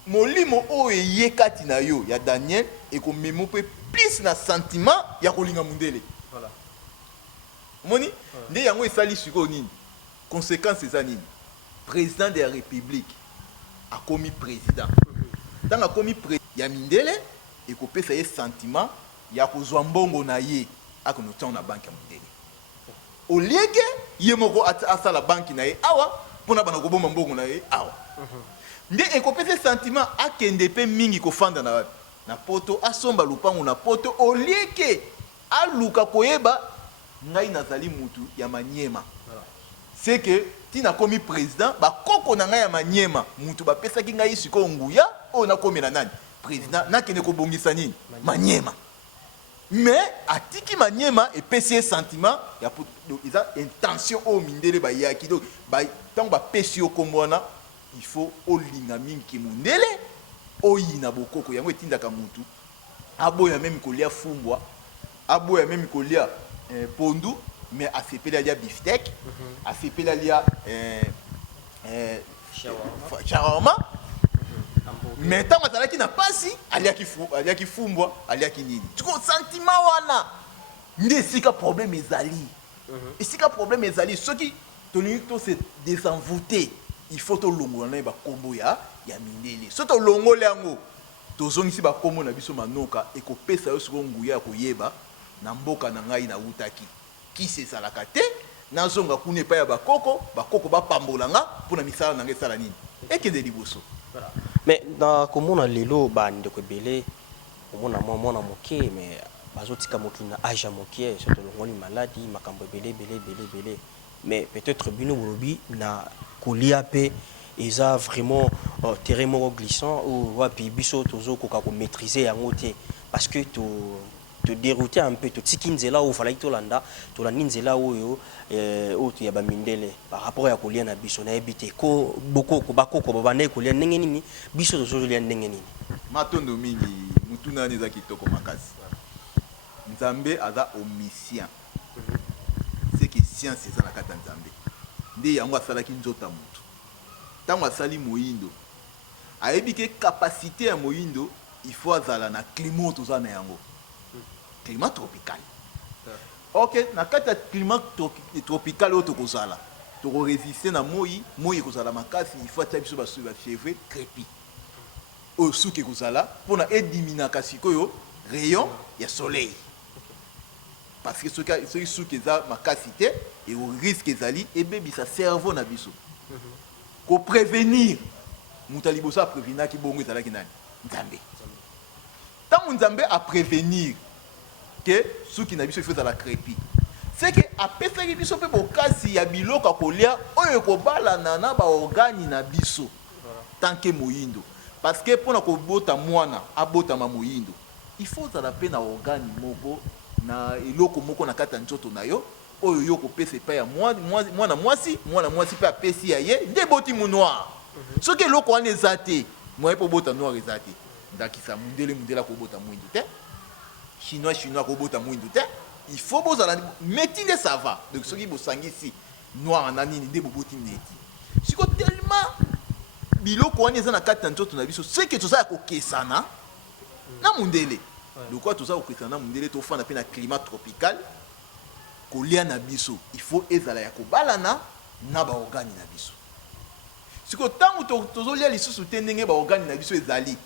molimo oyo eye kati na yo ya Daniel ekomemo mpe plus na sentiment ya kolinga mundele voilà moni nde yango esali sikoyo nini conséquence eza nini président de la république akomi président ntango akomi président ya mindele ekopesa ye sentiment ya kozwa mbongo na ye akonotia na banke ya mundele olieke ye moko asala banki na ye awa mpona bana koboma mbongo na ye awa nde ekopesa sentiment akende mpe mingi kofanda na wapi na poto asomba lupango na poto olieke aluka koyeba ngai nazali mutu ya manyema c'est que tina komi président bakoko na ngai ya manyema mutu bapesaki ngai sikoyo nguya oyo nakomela nani président nakende kobongisa nini manyema mais atiki manyema epesi ye sentiment ya eza intention oyo mindele bayaki donc ntango bapesi yo kombo wana il faut olinga mingi ke mundele oyina bokoko yango etindaka mutu aboya meme kolia fumbwa aboya meme kolia pondu mais asepeli alia beefsteak asepeli alia shawarma mais ntango azalaki na pasi aliaki fumbwa aliaki nini tuko sentiment wana nde esika problème ezali esika problème ezali soki tolingi tose désenvoûter il faut tolongola na ye bakombo ya mindele so tolongoli yango tozongisi bakombo na biso manoka ekopesa yo sikoyo nguya ya koyeba na mboka na ngai nautaki kisi ezalaka te nazonga kuna epai ya bakoko bapambola nga mpona misala na ngai esala nini ekende liboso mais na komona lelo bandeko ebele omona mwana moke mais bazotika motu na age ya moke so tolongoli maladi makambo ebele mais peut-être bino bolobi na kolia mpe eza vraiment terrain moko glissant ou wapi biso tozokoka komaîtriser yango te parce que te dérouter un peu totiki nzela oyo falaki tolandi nzela oyo ya bamindele par rapport ya kolia na biso nayebi te ko bakoko babandaki kolia ndenge nini biso tozolia ndenge nini matondo mingi mutu nani eza kitoko makasi nzambe aza omniscient c'est que science eza na kati ya nzambe nde yango asalaki nzota mutu ntango asali moyindo ayebi ke capacité ya moyindo il faut azala na climat toza na yango climat tropical ok na kati ya climat tropical oyo tokozala tokoresiste na moi ekozala makasi il faut atia biso bachevre crépi oyo suki ekozala mpona ediminaka sikoyo rayon ya soleil parce que soki suki eza makasi te risque ezali ebebisa cerveau na biso koprévenir moto ya liboso apréveniraki bongo ezalaki nani nzambe ntango nzambe aprévenir ke suki na biso ifo ezala crépi c'est que apesaki biso mpe bokasi ya biloko ya kolia oyo ekobalana na baorgani na biso tanke moyindo parce que mpona kobota mwana abotama moyindo il faut ozala mpe na organe moko na eloko moko na kati ya nzoto na yo oyo yo kopesa epai ya mwana mwasi mpe apesi ya ye nde eboti mu noir soki eloko wana eza te moye mpe obota noir eza te ndakisa mundele akobota mwindu te chinois akobota mwindu te il faut bozala meti nde ça va donc soki bosangisi noir na nini nde boboti neti siko tellement biloko wana eza na kati ya nzoto na biso seke tozala kokesana na mundele lokwa tozala kokesana na mundele tofanda mpe na climat tropical kolia na biso il faut ezala ya kobalana na baorgane na biso siko ntango tozolia lisusu te ndenge baorgane na biso ezali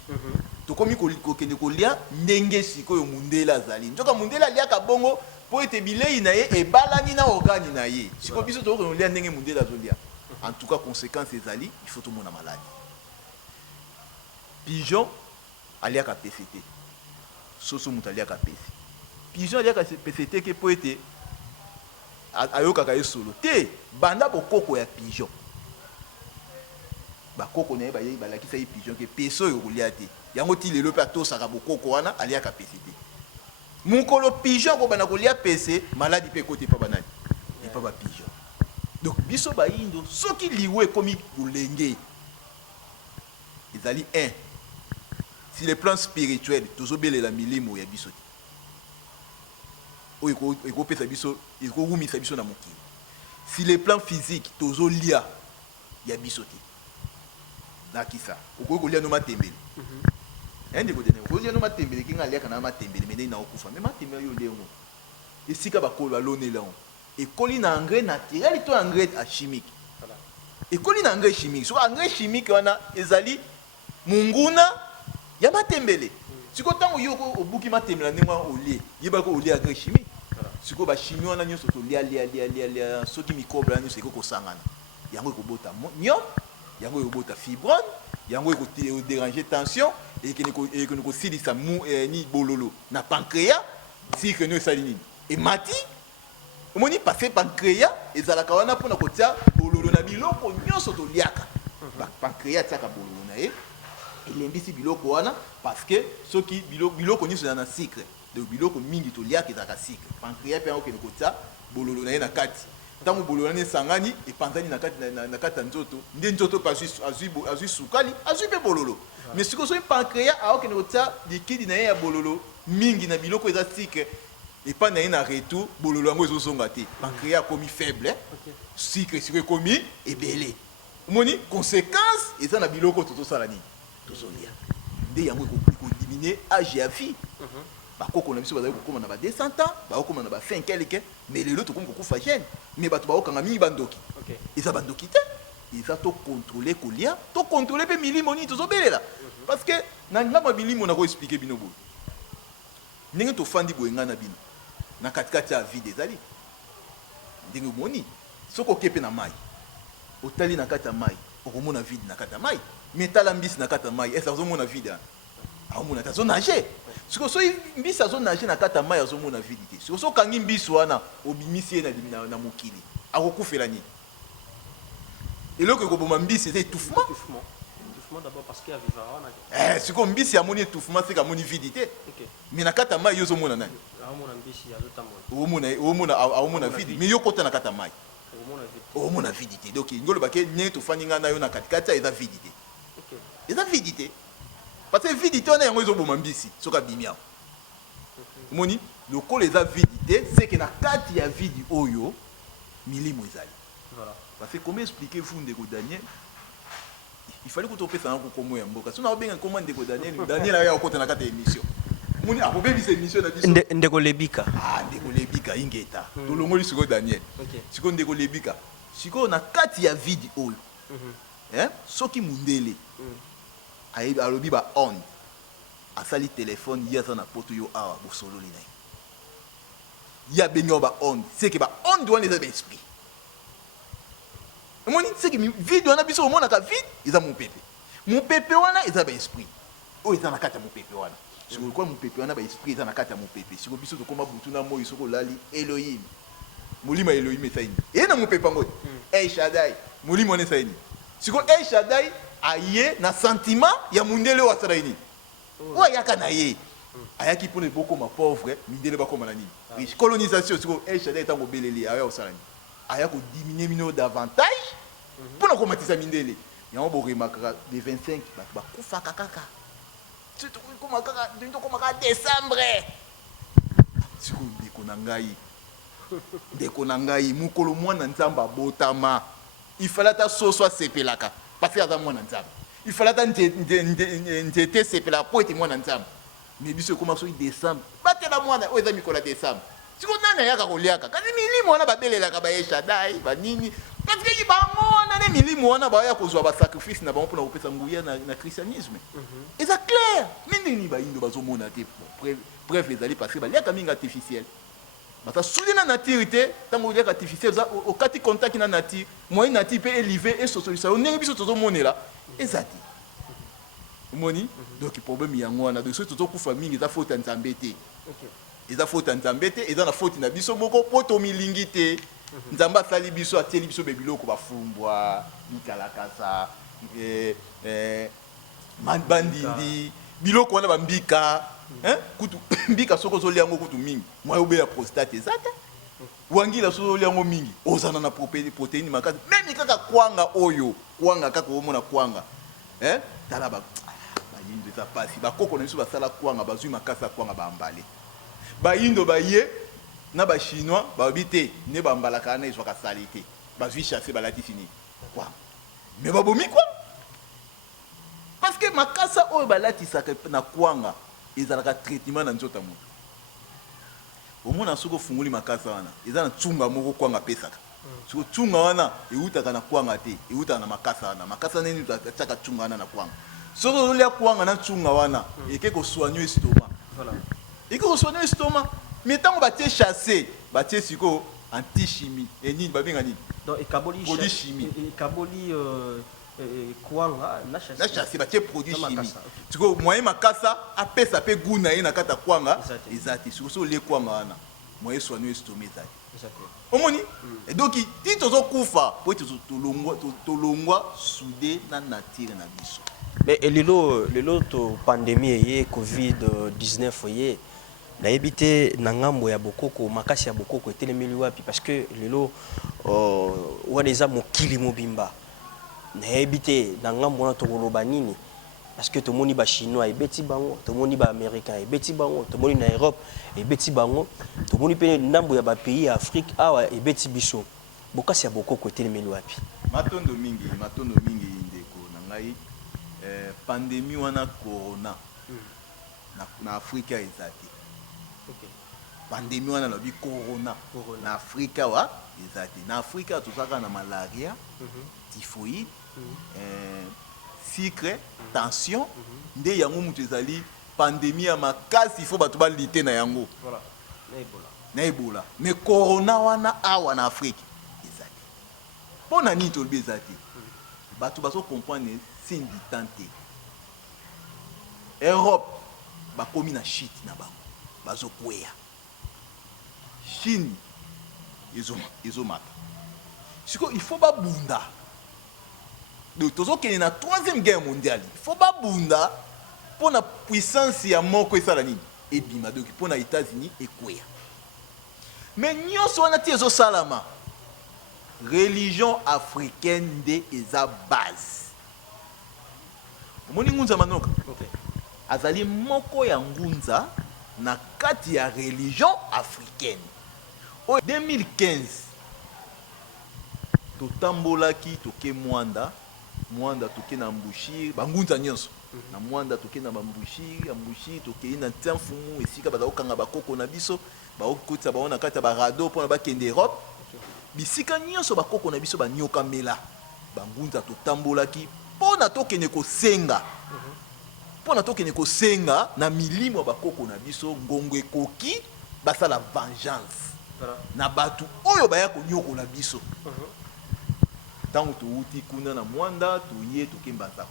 tokomi kokende kolia ndenge sikoyo mundele azali nzoka mundele aliaka bongo mpo ete bilei na ye ebalani na organe na ye siko biso tokokende kolia ndenge mundele azolia en tout cas conséquence ezali il faut tomona maladi pigeon aliaka pesi te soso moto aliaka pesi pigeon aliaka pese te ke po ete ayokaka ye solo te banda bokoko ya pigeon bakoko na ye balakisa ye pigeon ke pese oyo kolia te yango ti lelo mpe atosaka bokoko wana aliaka pese te mokolo pigeon kobanda kolia pese maladi mpe ekoti epa banani epa bapigeon donc biso bayindo soki liwe ekomi kolenge ezali 1 si le plan spirituel tozobelela milimo ya biso te oyo ekopesa biso ekorumisa biso na mokili si le plan physique tozolia ya biso te nakisa okoki kolia no matembele ndeko dene okolia no matembele kinga aliaka na matembele mene na okufa me matembele yo lengo esika bakolo balonela on ekoli na engrais naturel to engrais chimique ekoli na engrais chimique so engrais chimique wana ezali munguna ya matembele siko tango yo obuki matembele ndenge olie yeba ko olie engrais chimique siko ba chimie wana nyonso to lia soki microbe wana nyonso ekoko sangana yango ekobota nyom yango ekobota fibrone yango ekoderange tension ekene kosilisa ni bololo na pancréas sike no esali nini emati omoni passé pancréas ezalaka wana mpona kotia bololo na biloko nyonso toliaka pancréas atiaka bololo na ye elembisi biloko wana parce que soki biloko nyonso na sucre donc biloko mingi toliaka ezalaka sucre pancréas mpe yango okende kotia bololo na ye na kati ntango bololo na ye esangani epanzani na kati ya nzoto nde nzoto mpe azwi sukali azwi mpe bololo mais sikoyo soki pancréas aokende kotia likidi na ye ya bololo mingi na biloko eza sucre epa na ye na retour bololo yango ezozonga te pancréas akomi faible sucre sikoyo ekomi ebele omoni conséquence eza na biloko tozosala nini tozolia nde yango ekodimine age ya vie bakoko na biso bazali kokoma na ba 200 ans bakokoma na ba 5 quelque mais lelo tokomi kokufa jeune mais bato bakokanga mingi bandoki eza bandoki te eza tokontrole kolia tokontrole mpe milimo nini tozobelela parce que na ngambo ya milimo nakoexplike bino boye ndenge tofandi boye ngai na bino na katikati ya vide ezali ndenge omoni soki oke mpe na mai otali na kati ya mai okomona vide na kati ya mai mais tala mbisi na kati ya mai ese azomona vide aomona te azonage sikoyo soki mbisi azonage na kati ya mai azomona vide te sikoyo so okangi mbisi wana obimisi ye na mokili akokufela nini eloko ekoboma mbisi eza étouffement sikoyo mbisi amoni étouffement seke amoni vide te mais na kati ya mai yo ozomona nani aomona vide mais yo kota na kati ya mai omona vide te donc ngolobake ndenge tofandi ngai na yo na katikati eza vide te eza vide te parce que vide te wana yango ezoboma mbisi soki abimi awa omoni lokolo eza vide te seke na kati ya vide oyo milimo ezali parce que comment expliquer vous ndeko Daniel il fallait que topesa na kokomo ya mboka so na obenga komo ndeko Daniel aya okota na kati ya émission omoni akobebisa émission na biso ndeko lebika ndeko lebika ingeta tolongoli sikoyo Daniel sikoyo ndeko lebika sikoyo na kati ya vide oyo soki mundele alobi ba onde asali telefone ye aza na poto yo awa bosololi na ye ye abengi yo ba onde seke ba onde wana eza baesprit omoni seke vide wana biso omonaka vide eza mopepe wana eza baesprit oyo eza na kati ya mopepe wana sikoyo kwa mopepe wana baesprit eza na kati ya mopepe sikoyo biso tokoma butu na moi soko olali Elohim molimo ya Elohim esaini eye na mopepe yango El Shaddai molimo wana esaini sikoyo El Shaddai aye na sentiment ya mundele oyo asala nini oyo ayaka na ye ayaki mpona ebokoma pauvre mindele bakoma na nini riche colonisation sikoyo El Shaddai ntango obeleli aya kosala nini aya kodimine mino davantage mpona komatisa mindele yango boremakaka de 25 bato bakufaka kaka tokomaka décembre sikoyo ndeko na ngai mokolo mwana nzambe abotama ifala ata soso asepelaka parce que aza mwana nzambe ifala ata nzete esepelaka po ete mwana nzambe mais biso ekoma soki décembre batela mwana oyo eza mikolo ya décembre sikoyo nani ayaka koliaka kasi milimo wana babelelaka ba El Shaddai banini parce que bango wana ne milimo wana baya kozwa basacrifice na bango mpona kopesa nguya na christianisme eza clair mindeni bayindo bazomona te bref ezali parce que baliaka mingi artificiel bata soudé na nature te ntango oliaka artificiel okati contact na nature moyen nature mpe élive esosolisa yo ndenge biso tozomonela eza te omoni donc problème yango wana donc soki tozokufa mingi eza faute ya nzambe te eza faute nzambe te eza na faute na biso moko po tomilingi te nzambe asali biso atieli biso bebiloko bafumbwa bikalakasa bandindi biloko wana bambika kutu mbika soko ozolia yango kutu mingi mwa obeya prostate eza te wangila so olia yango mingi ozana na protéine makasi memi kaka kwanga oyo kwanga kaka omona kwanga tala bayindo eza pasi bakoko na biso basala kwanga bazwi makasi ya kwanga bambale bayindo baye na bachinois babi te ne bambalaka na ezwaka sali te bazwi chasse balatisi nini kwanga me babomi kwanga parce que makasa oyo balatisaka na kwanga ezalaka traitement na nzota moto omona soki ofungoli makasa wana eza na tsunga moko kwanga apesaka soki tsunga wana eutaka na kwanga te eutaka na makasa wana makasa nini atiaka tsunga wana na kwanga soki ozolia kwanga na tsunga wana eke kosoigne estoma eke kosoigne estoma mais ntango batie chasse batie sikoyo antichimie enini babenga nini produit chimie ekaboli kwanga na chasse batie produit chimie sikoyo moyen makasa apesa mpe gu na ye na kati ya kwanga eza te sikoyo so olie kwanga wana moyen soigne estoma eza te omoni donc ti tozokufa po ete tolongwa sude na nature na biso mais lelo to pandémie eye covid-19 oye nayebi te na ngambo ya bokoko makasi ya bokoko etelemeli wapi parce que lelo wana eza mokili mobimba nayebi te na ngambo wana tokoloba nini parce que tomoni bachinois ebeti bango tomoni baaméricain ebeti bango tomoni na Europe ebeti bango tomoni mpe ndambo ya bapays ya Afrique awa ebeti biso bokasi ya bokoko etelemeli wapi matondo mingi ndeko na ngai pandémie wana corona na Afrika eza te pandémie wana lobi corona na Afrika wa eza te na Afrika tozalaka na malaria typhoïde sucre tension nde yango mutu ezali pandémie ya makasi ifo bato balite na yango na ebola mais corona wana awa na Afrika eza te mpo na nini tolobi eza te bato bazocomprendre signe du temps te Europe bakomi na shite na bango bazokweya Chine ezomata siko il faut babunda donc tozokende na 3e guerre mondiale il faut babunda mpo na puissance ya moko esala nini ebima donc mpo na États-Unis ekweya mais nyonso wana ti ezosalama religion africaine nde eza base omoni ngunza manoka azali moko ya ngunza na kati ya religion africaine oyo 2015 totambolaki toke mwanda toke na mbushiri bangunza nyonso na mwanda toke na bambushiri tokei na ntiamfumu esika bazakokanga bakoko na biso bakokotisa bango na kati ya barado mpona bakende Europe bisika nyonso bakoko na biso banyokamela bangunza totambolaki mpona tokende kosenga na milimo ya bakoko na biso ngongo ekoki basala vengeance na bato oyo baya konyokola biso ntango touti kuna na mwanda toye toke mbanza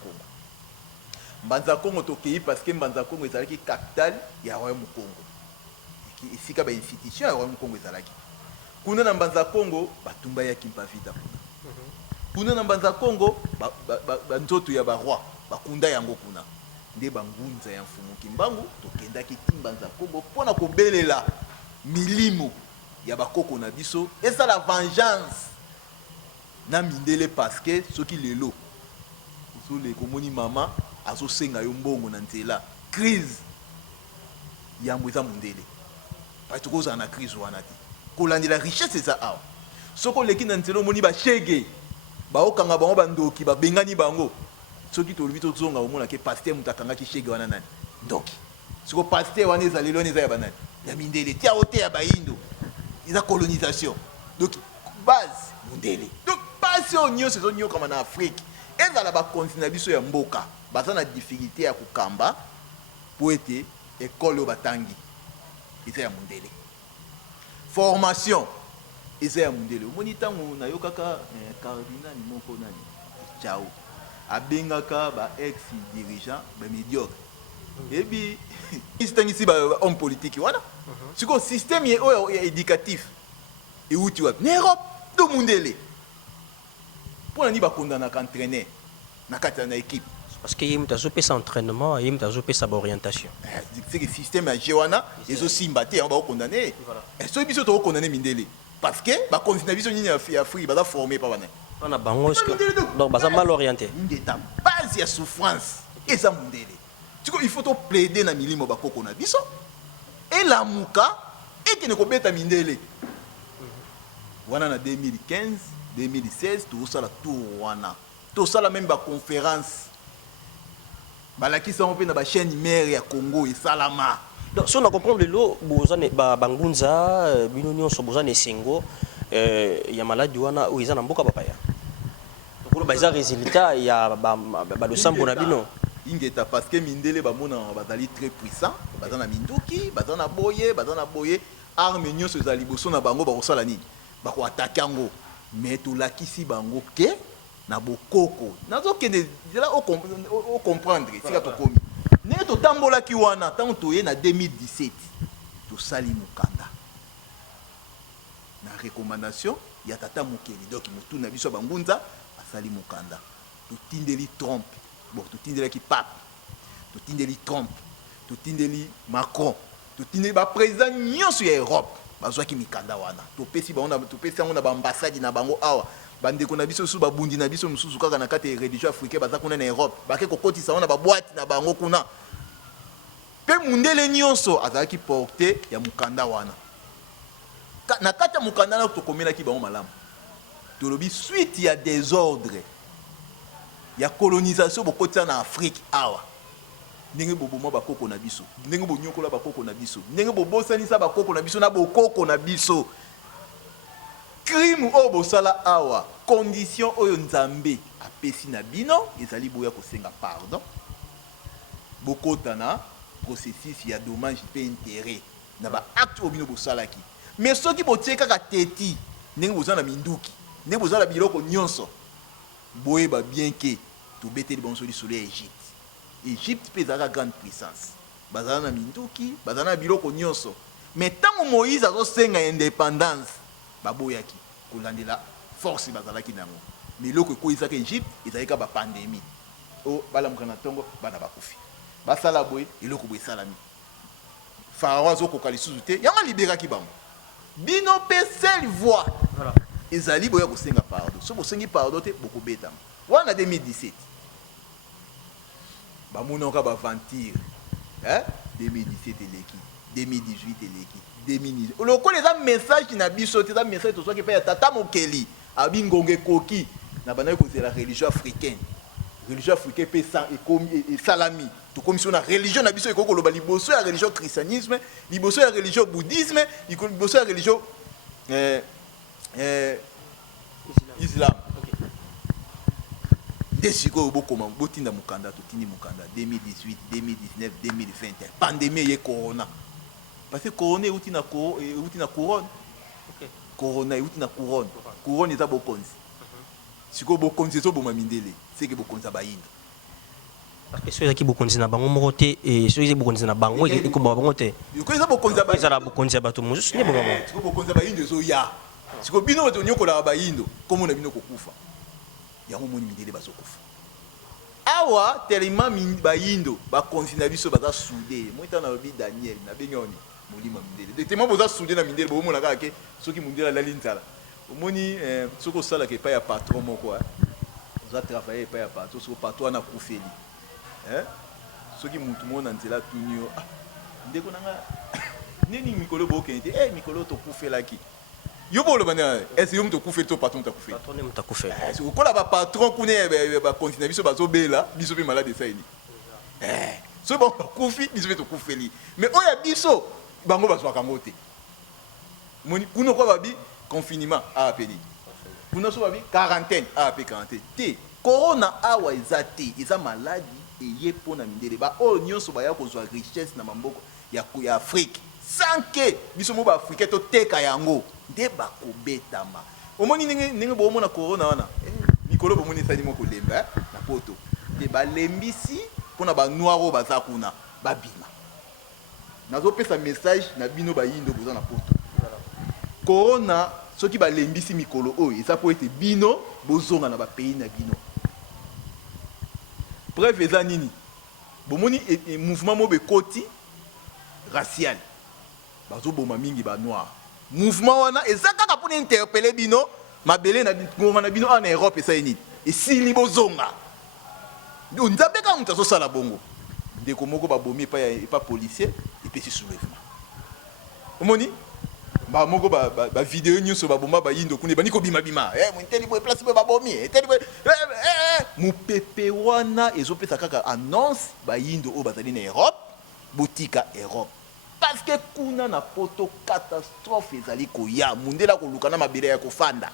Congo tokei parce que mbanza Congo ezalaki capitale ya royaume Congo esika bainstitution ya royaume Congo ezalaki kuna na mbanza Congo batumba yaki mpavita kuna na mbanza Congo banzoto ya baroi bakunda yango kuna nde bangunza ya mfumu kimbangu tokendaki timbanza Congo mpona kobelela milimo ya bakoko na biso eza la vengeance na mindele parce que soki lelo osole komoni mama azosenga yo mbongo na nzela crise yambo eza mondele parce que kozala na crise wana te kolandela richesse eza awa soko leki na nzela omoni bashege baokanga bango bandoki babengani bango soki tolobi tozonga omona ke paster mutu akangaki shege wana nani ndoki soko paster wana eza lelo wana eza ya banani ya mindele tia ote ya bayindo eza colonisation donc base mondele donc pasi oyo nyonso ezonyokama na Afrique ezala bakonzi na biso ya mboka baza na difficulté ya kokamba po ete ekole oyo batangi eza ya mondele formation eza ya mondele omoni ntango nayokaka cardinal moko nani Chao abengaka ba ex dirigeant ba médiocre ebi istangisi ba homme politique wana siko système éducatif et où tu vas en Europe do mundele pour ni ba condamner qu'entraîner na kati na équipe parce que yim ta zopé sa entraînement yim ta zopé sa orientation c'est que système à Jewana les aussi mbaté on va condamner et so biso to condamner mindele parce que ba continuer biso ni Afrique ba formé pas bana on a bango donc ba mal orienté ndeta base ya souffrance et ça mundele il faut plaider na milimo ba koko na biso et la muka et qui ne kobeta mindele wana na 2015 2016 tout ça la tour wana tout ça la même ba conférence balaki ça on peut na ba chaîne mère ya Congo et Salama donc si on a comprendre le bozane ba bangunza bino nyonso bozane sengo ya maladi wana o izana mboka papa ya donc ba za résultat ya ba do sambo na bino ingeta parce que mindele ba mona bazali très puissant bazana minduki bazana boye arme nyonso za liboso na bango ba kosala nini ba ko attaquer yango mais to lakisi bango ke na bokoko nazo kende là au comprendre sika to komi ne to tambola ki wana tant to ye na 2017 to sali mukanda na recommandation ya tata mukeli donc mutu na biso bangunza asali mukanda to tindeli trompe bon to tindeli ki pape to tindeli trompe to tindeli Macron to tindeli ba président nyonso ya Europe bazwaki mikanda wana to pesi ba on to pesi on ba ambassade na bango awa bandeko na biso su babundi na biso mususu kaka na kati religieux africain baza kuna na Europe bake kokotisa on ba boîte na bango kuna pe mundele nyonso azalaki porter ya mukanda wana na kati ya mukanda na to komela ki bango malamu to lobi suite ya désordre ya colonisation bokotisa na Afrique awa ndenge boboma bakoko na biso ndenge bonyokola bakoko na biso ndenge bobosanisa bakoko na biso na bokoko na biso crime o bosala awa condition oyo nzambe apesi na bino ezali boya kosenga pardon bokota na processus ya dommage pe intérêt na ba acte o bino bosalaki mais soki botie kaka teti ndenge bozala minduki ndenge bozala biloko nyonso boye ba bien que to beteli bonso li soleil Égypte pesa la grande puissance bazala na minduki bazala na biloko nyonso mais tant Moïse azosenga indépendance baboyaki kolandela force bazalaki nango mais loko ekoyisaka Égypte ezalika ba pandémie o balamuka na tongo bana bakufi basala boye eloko boye salami pharaon azokoka lisusu te yango liberaki bango bino pe seule voix ezali boya kosenga pardon so bosengi pardon te bokobetama wana 2017 bamonaka baventure 2017 eleki 2018 eleki 2018 lokola eza message na biso te eza message tozwaki mpe ya tata mokeli abi ngongo ekoki na bandaki kozela religion africaine mpe esalami tokomi so na religion na biso ekoki koloba liboso ya religion christianisme liboso ya religion bouddhisme liboso ya religion islam nde sikoyo bokoma botinda mokanda totindi mokanda 2018 2019 2021 pandémie ye corona parce que corona euti na couronne corona euti na couronne eza bokonzi sikoyo bokonzi ezoboma mindele seke bokonzi ya bayindo parce que soki ezalaki bokonzi na bango moko te soki eza bokonzi na bango ekoboma bango te eza bokonzi ezala bokonzi ya bato mosusu nde boma sikoyo bokonzi ya bayindo ezoya sikoyo bino bato onyokolaka bayindo komona bino kokufa yango moni mindele bazokufa awa tellement bayindo bakonzi na biso baza soudé moita na lobi Daniel na bengoni molima mindele tellement boza soudé na mindele bomona kaka ke soki mindele alali nzala omoni soki osalaka epai ya patron moko oza travailler epai ya patron soki patron wana akufeli soki mutu mona nzela tuni yo ndeko nanga nini mikolo bokende te mikolo tokufelaki yo boloba na est-ce yo mutu okufeli to patron mutakufeli patron mutakufeli okola ba patron kuna ba continue biso bazobela biso pe malade saini so bon bakufi biso pe tokufeli mais oya biso bango bazwaka ngo te moni kuno kwa babi confinement apeli kuno so babi quarantaine ape quarantaine te corona awa eza te eza maladie eye pona mindele ba o nyonso baya kozwa richesse na mamboko ya Afrique sans que biso mo ba africain to teka yango nde bakobetama omoni ndenge bomona corona wana mikolo bomoni esali moko lemba na poto nde balembisi mpona banoir oyo baza kuna babima nazopesa message na bino bayindo boza na poto corona soki balembisi mikolo oyo eza po ete bino bozonga na bapays na bino preuve eza nini bomoni mouvement mo bekoti racial bazoboma mingi banoir mouvement wana eza kaka mpona interpele bino mabele na ngonga na bino ana Europe esa nini esili bozonga nzambe kaka moto azosala bongo ndeko moko babomi epa policier epesi soulèvement omoni moko bavideo nyonso baboma bayindo kuna ebani kobimabima mwinteli boye place boye babomi eteli boye mopepe wana ezopesa kaka annonce bayindo oyo bazali na Europe botika Europe parce que kuna na poto catastrophe ezali koya mundela koluka na mabele ya kofanda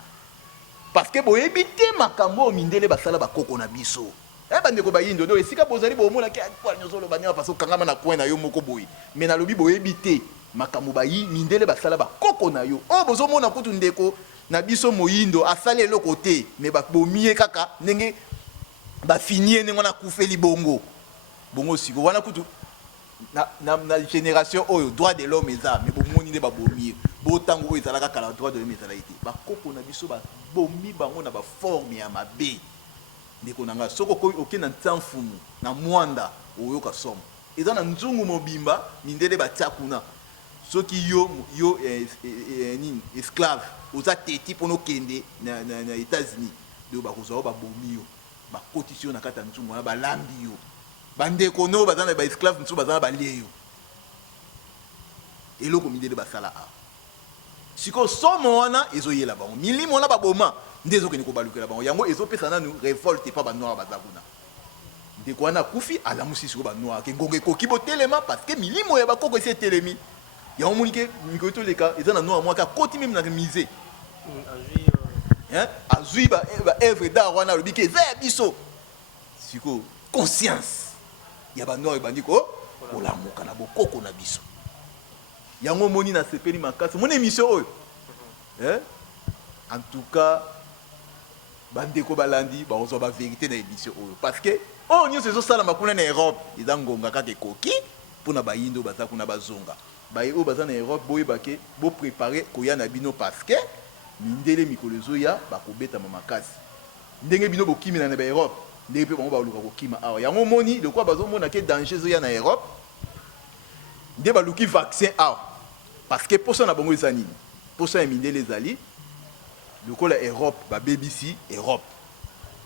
parce que boyebi te makambo oyo mindele basala bakoko na biso bandeko bayindo do esika bozali bomona ke nyozoloba nyama parce que okangama na coin na yo moko boye mais nalobi boyebi te makambo bayi mindele basala bakoko na yo oyo bozomona kutu ndeko na biso moyindo asali eloko te mais babomie kaka ndenge bafinie ndenge wana kufeli bongo siko wana kutu na génération oyo droit de l'homme eza mais bomoni nde babomie botango oyo ezalaka kala droit de l'homme ezala ete bakoko na biso babomi bango na baforme ya mabe ndeko nanga soko oke na ntanfumu na mwanda oyoka somo eza na nzungu mobimba mindele batia kuna soki yo nini esclave oza teti mpona okende na États-Unis nde bakozwa oyo babomi yo bakotisi yo na kati ya nzungu wana balambi yo bandeko no baza na baesclave mosusu baza na balie yo eloko mindele basala a sikoyo somo wana ezoyela bango milimo wana baboma nde ezokende kobalukela bango yango ezopesa nanu révolte epa banoir baza kuna ndeko wana akufi alamusi sikoyo banoir ke ngongo ekoki botelema parce que milimo ya bakoko esi etelemi yango omoni ke mikolo etoleka eza na noir mwaka akoti meme na musée azwi baœuvre d'art wana alobi ke eza ya biso sikoyo conscience ya banoir ebandi kolamuka na bokoko na biso yango omoni na sepeli makasi mona émission oyo en tout cas bandeko balandi bakozwa bavérité na émission oyo parce que oyo nyonso ezosalama kuna na Europe eza ngonga kaka ekoki mpona bayindo baza kuna bazonga baye oyo baza na Europe boyebake boprépare koya na bino parce que mindele mikolo ezoya bakobetama makasi ndenge bino bokimela na baeurope ndenge mpe bango baluka kokima awa yango omoni lokwa bazomona ke danger ezoya na Europe nde baluki vaccin awa parce que posa na bango eza nini posa ya mindele ezali lokola Europe babebisi Europe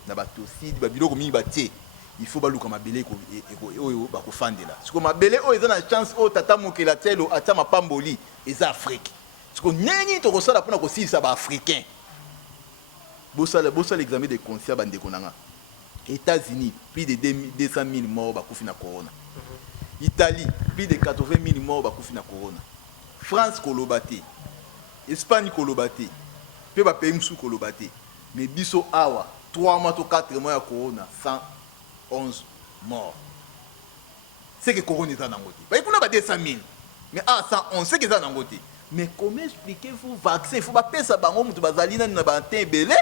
na batosidi babiloko mingi batie il faut baluka mabele oyo bakofandela siko mabele oyo eza na chance oyo tata mokela telo atia mapamboli eza Afrique siko neni tokosala mpona kosilisa baafricain bosala l'examen de conscience bandeko nanga États-Unis plus de 200 000 morts bakufi na corona Italie plus de 80 000 morts bakufi na corona France koloba te Espagne koloba te pe bapays mosusu koloba te mais biso awa 3 mois to 4 mois ya corona 111 morts c'est que corona eza nango te bayekuna ba 200 000 mais 111 c'est que eza nango te mais comment expliquez-vous vaccin il faut bapesa bango mutu bazali nani na bantin ebele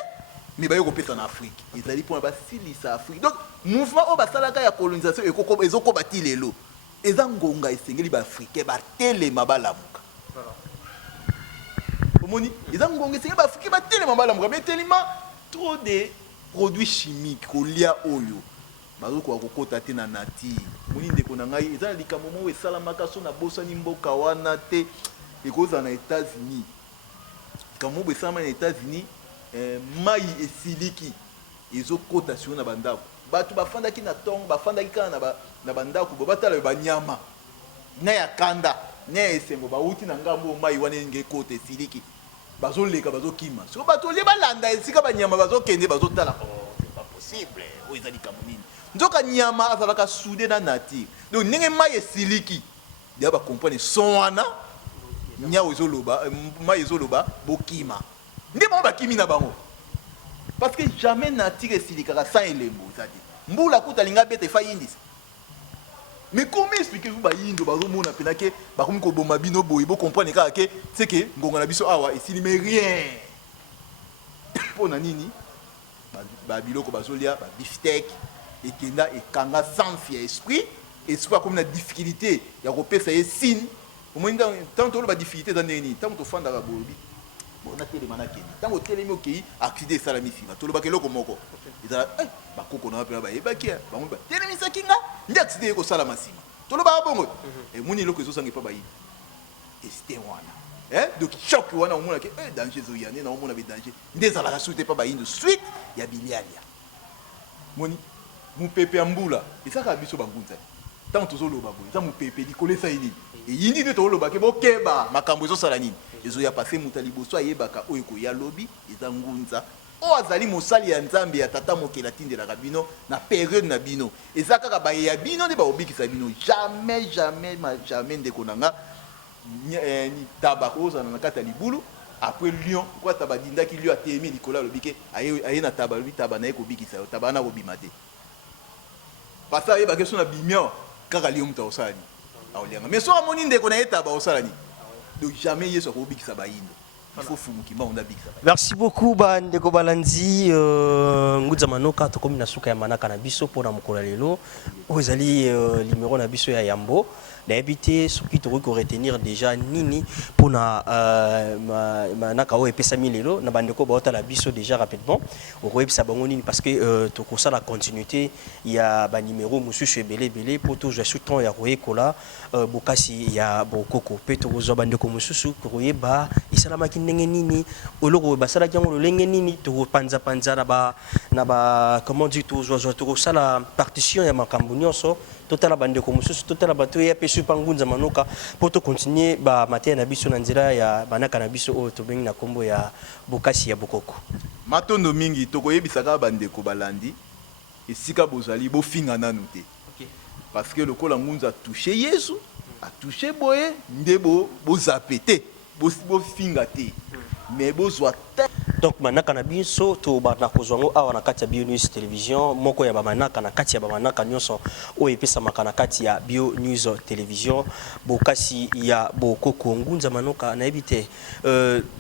mais baye kopesa na Afrique ezali mpona basilisa Afrique donc mouvement oyo basalaka ya colonisation ezokoba ti lelo eza ngonga esengeli baafricain batelema balamuka omoni eza ngonga esengeli baafricain batelema balamuka mais tellement trop de produits chimiques kolia oyo bazokoka kokota te na nature moni ndeko na ngai eza na likambo moko esalamaka so na bosani mboka wana te ekozala na États-Unis likambo moko esalama na États-Unis mai esiliki ezokota sio na bandako bato bafandaki na tongo bafandaki kaka na bandako bo batala banyama na ya kanda na ya esengo bauti na ngambo mai wana nge ekota esiliki bazoleka bazokima siko bato le balanda esika banyama bazokende bazotala c'est pas possible oyo ezali likambo nini nzoka nyama azalaka soudé na nature donc ndenge mai esiliki deya bacomprendre son wana nyao ezoloba mai ezoloba bokima nde bango bakimi na bango parce que jamais nature esilikaka sans elembo ezadi mbula kuta alinga bete efa yindisa mais comment expliquez-vous bayindo bazomona mpena ke bakomi koboma bino boye bocomprendre kaka ke c'est que ngonga na biso awa esili mais rien mpona nini babiloko bazolia babiftek ekenda ekanga sans ya esprit espoir comme na difficulté ya kopesa ye signe omoni tant toloba difficulté eza ndenge nini ntango tofandaka bolobi bona telema nakende ntango otelemi okei accident esalami nsima tolobaka eloko moko ezala bakoko na bapena bayebaki bango batelemisaki nga nde accident ekosalama nsima tolobaka bongo emoni eloko ezosanga epa bayini esite wana donc choc wana omonaki danger ezoya nde naomona bedanger nde ezalaka suite epa bayindo suite ya bilialia moni mopepe ya mbula ezaka biso bangunzani ntango tozoloba boye eza mopepe likolo esali nini eyindi nde tolobaki bokeba makambo ezosala nini ezoya pase moto ya liboso ayebaka oyo ekoya lobi eza ngunza oyo azali mosali ya nzambe ya tata mokili atindelaka bino na periode na bino eza kaka baye ya bino nde baobikisa bino jamais ndeko na nga tabaka ozala na kati ya libulu après lion kwa taba dindaki lion atemi likolo alobi ke aye na taba lobi taba na ye kobikisa yo taba na kobima te parce ayebaki so na bimia kaka lion moto akosala nini aolianga mais soki amoni ndeko na ye taba osala nini donc jamais yesu akobikisa bayindo il faut fumuki mbango ndabikisa bayindo. Merci beaucoup bandeko balandi ngudza manoka tokomi na suka ya manaka na biso mpona mokolo ya lelo oyo ezali numéro na biso ya yambo nayebi te soki tokoki koretenir déjà nini mpona manaka oyo epesami lelo na bandeko baotala biso déjà rapidement okoyebisa bango nini parce que tokosala continuité ya banuméro mosusu ebele mpo tozwa su temps ya koyekola bokasi ya bokoko mpe tokozwa bandeko mosusu koyeba esalamaki ndenge nini eloko basalaki yango lolenge nini tokopanzapanza na ba comment dire tozwazwa tokosala partition ya makambo nyonso totala bandeko mosusu totala bato ya pesu pangunza manoka mpo tokontinue bamateya na biso na nzela ya banaka na biso oyo tobengi na nkombo ya bokasi ya bokoko matondo mingi tokoyebisaka bandeko balandi esika bozali bofinga nanu te parce que lokola ngunza atouche yesu atouche boye nde bozape te bofinga te mais bozwa te. Donc manaka na biso to bana kozwango awa na kati ya Bio News Television moko ya bamanaka na kati ya bamanaka nyonso oyo epesamaka na kati ya Bio News Television bokasi ya bokoko ngunza manoka nayebi te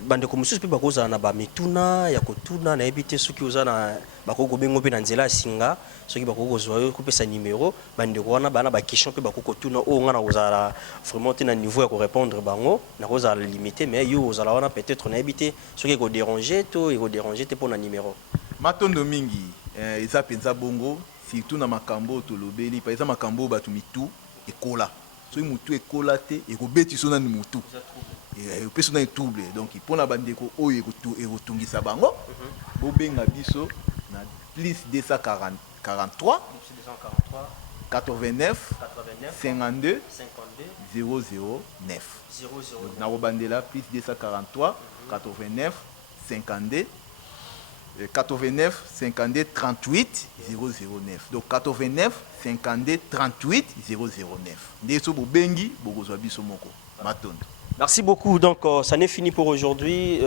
bandeko mosusu mpe bakozala na bamituna ya kotuna nayebi te soki oza na bakoko bengo mpe na nzela ya singa soki bakoko kozwa yo kopesa numéro bandeko wana bana baquestion mpe bakoko tuna oyo nga na kozala vraiment te na niveau ya korépondre bango na kozala limité mais yo ozala wana peut-être nayebi te soki ekodéranger to ekodéranger te mpo na numéro matondo mingi eza mpenza bongo surtout na makambo tolobeli pa eza makambo bato mitu ekola soki mutu ekola te ekobetiso nani mutu epesi na etouble donc mpona bandeko oyo ekotungisa bango bobenga biso na plus 243 89 52 009 na kobandela plus 243 89 52 52 38 009 donc 89 52 38 009 nde so bobengi bokozwa biso moko matondo. Merci beaucoup. Donc, ça n'est fini pour aujourd'hui.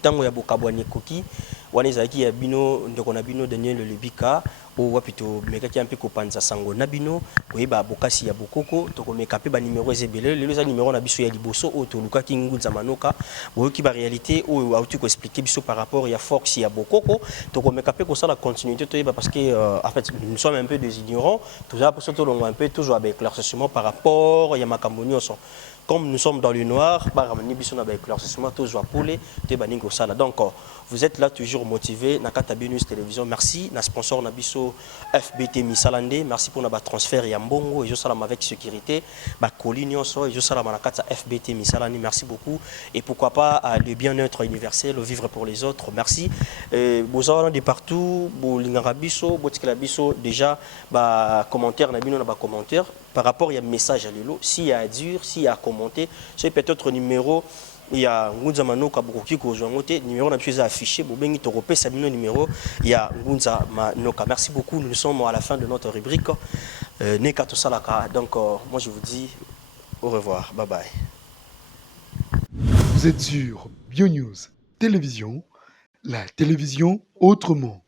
Tango ya bokabwani koki, wana ezaki ya bino ndeko na bino Daniel Lebika o wapito mekaki ampe ko panza sango na bino koyeba bokasi ya bokoko to ko mekape ba numéro ezebele lelo za numéro na biso ya liboso o to luka kingunza manoka boyoki ba réalité o auti ko expliquer biso par rapport ya force ya bokoko to ko mekape ko sala continuité to yeba parce que en fait nous sommes un peu des ignorants tout ça pour surtout longo un peu toujours avec l'éclaircissement par rapport ya makambo nyonso. Comme nous sommes dans le noir, donc vous êtes là toujours motivé. Nakata Bio News Télévision, merci. Na sponsor Nabiso FBT Misalande, merci pour notre transfert Yambongo et je salam avec sécurité. Ba Colignon so et je salam Nakata FBT Misalande, merci beaucoup. Et pourquoi pas le bien-être universel, le vivre pour les autres, merci. Bozana de partout, Bolingarabiso, Botikalabiso, déjà ba commentaire Nabino na ba commentaire. Par rapport à un message à l'élo, s'il y a à dire, s'il y a à commenter, c'est peut-être numéro, il y a Ngunza Manoka Bokoki Kozwangote, numéro n'a plus affiché, Bobengi Torope, Sabino numéro, il y a Ngunza Manoka. Merci beaucoup, nous sommes à la fin de notre rubrique. Nekato Salaka, donc moi je vous dis au revoir, bye bye. Vous êtes sur Bio News Télévision, la télévision autrement.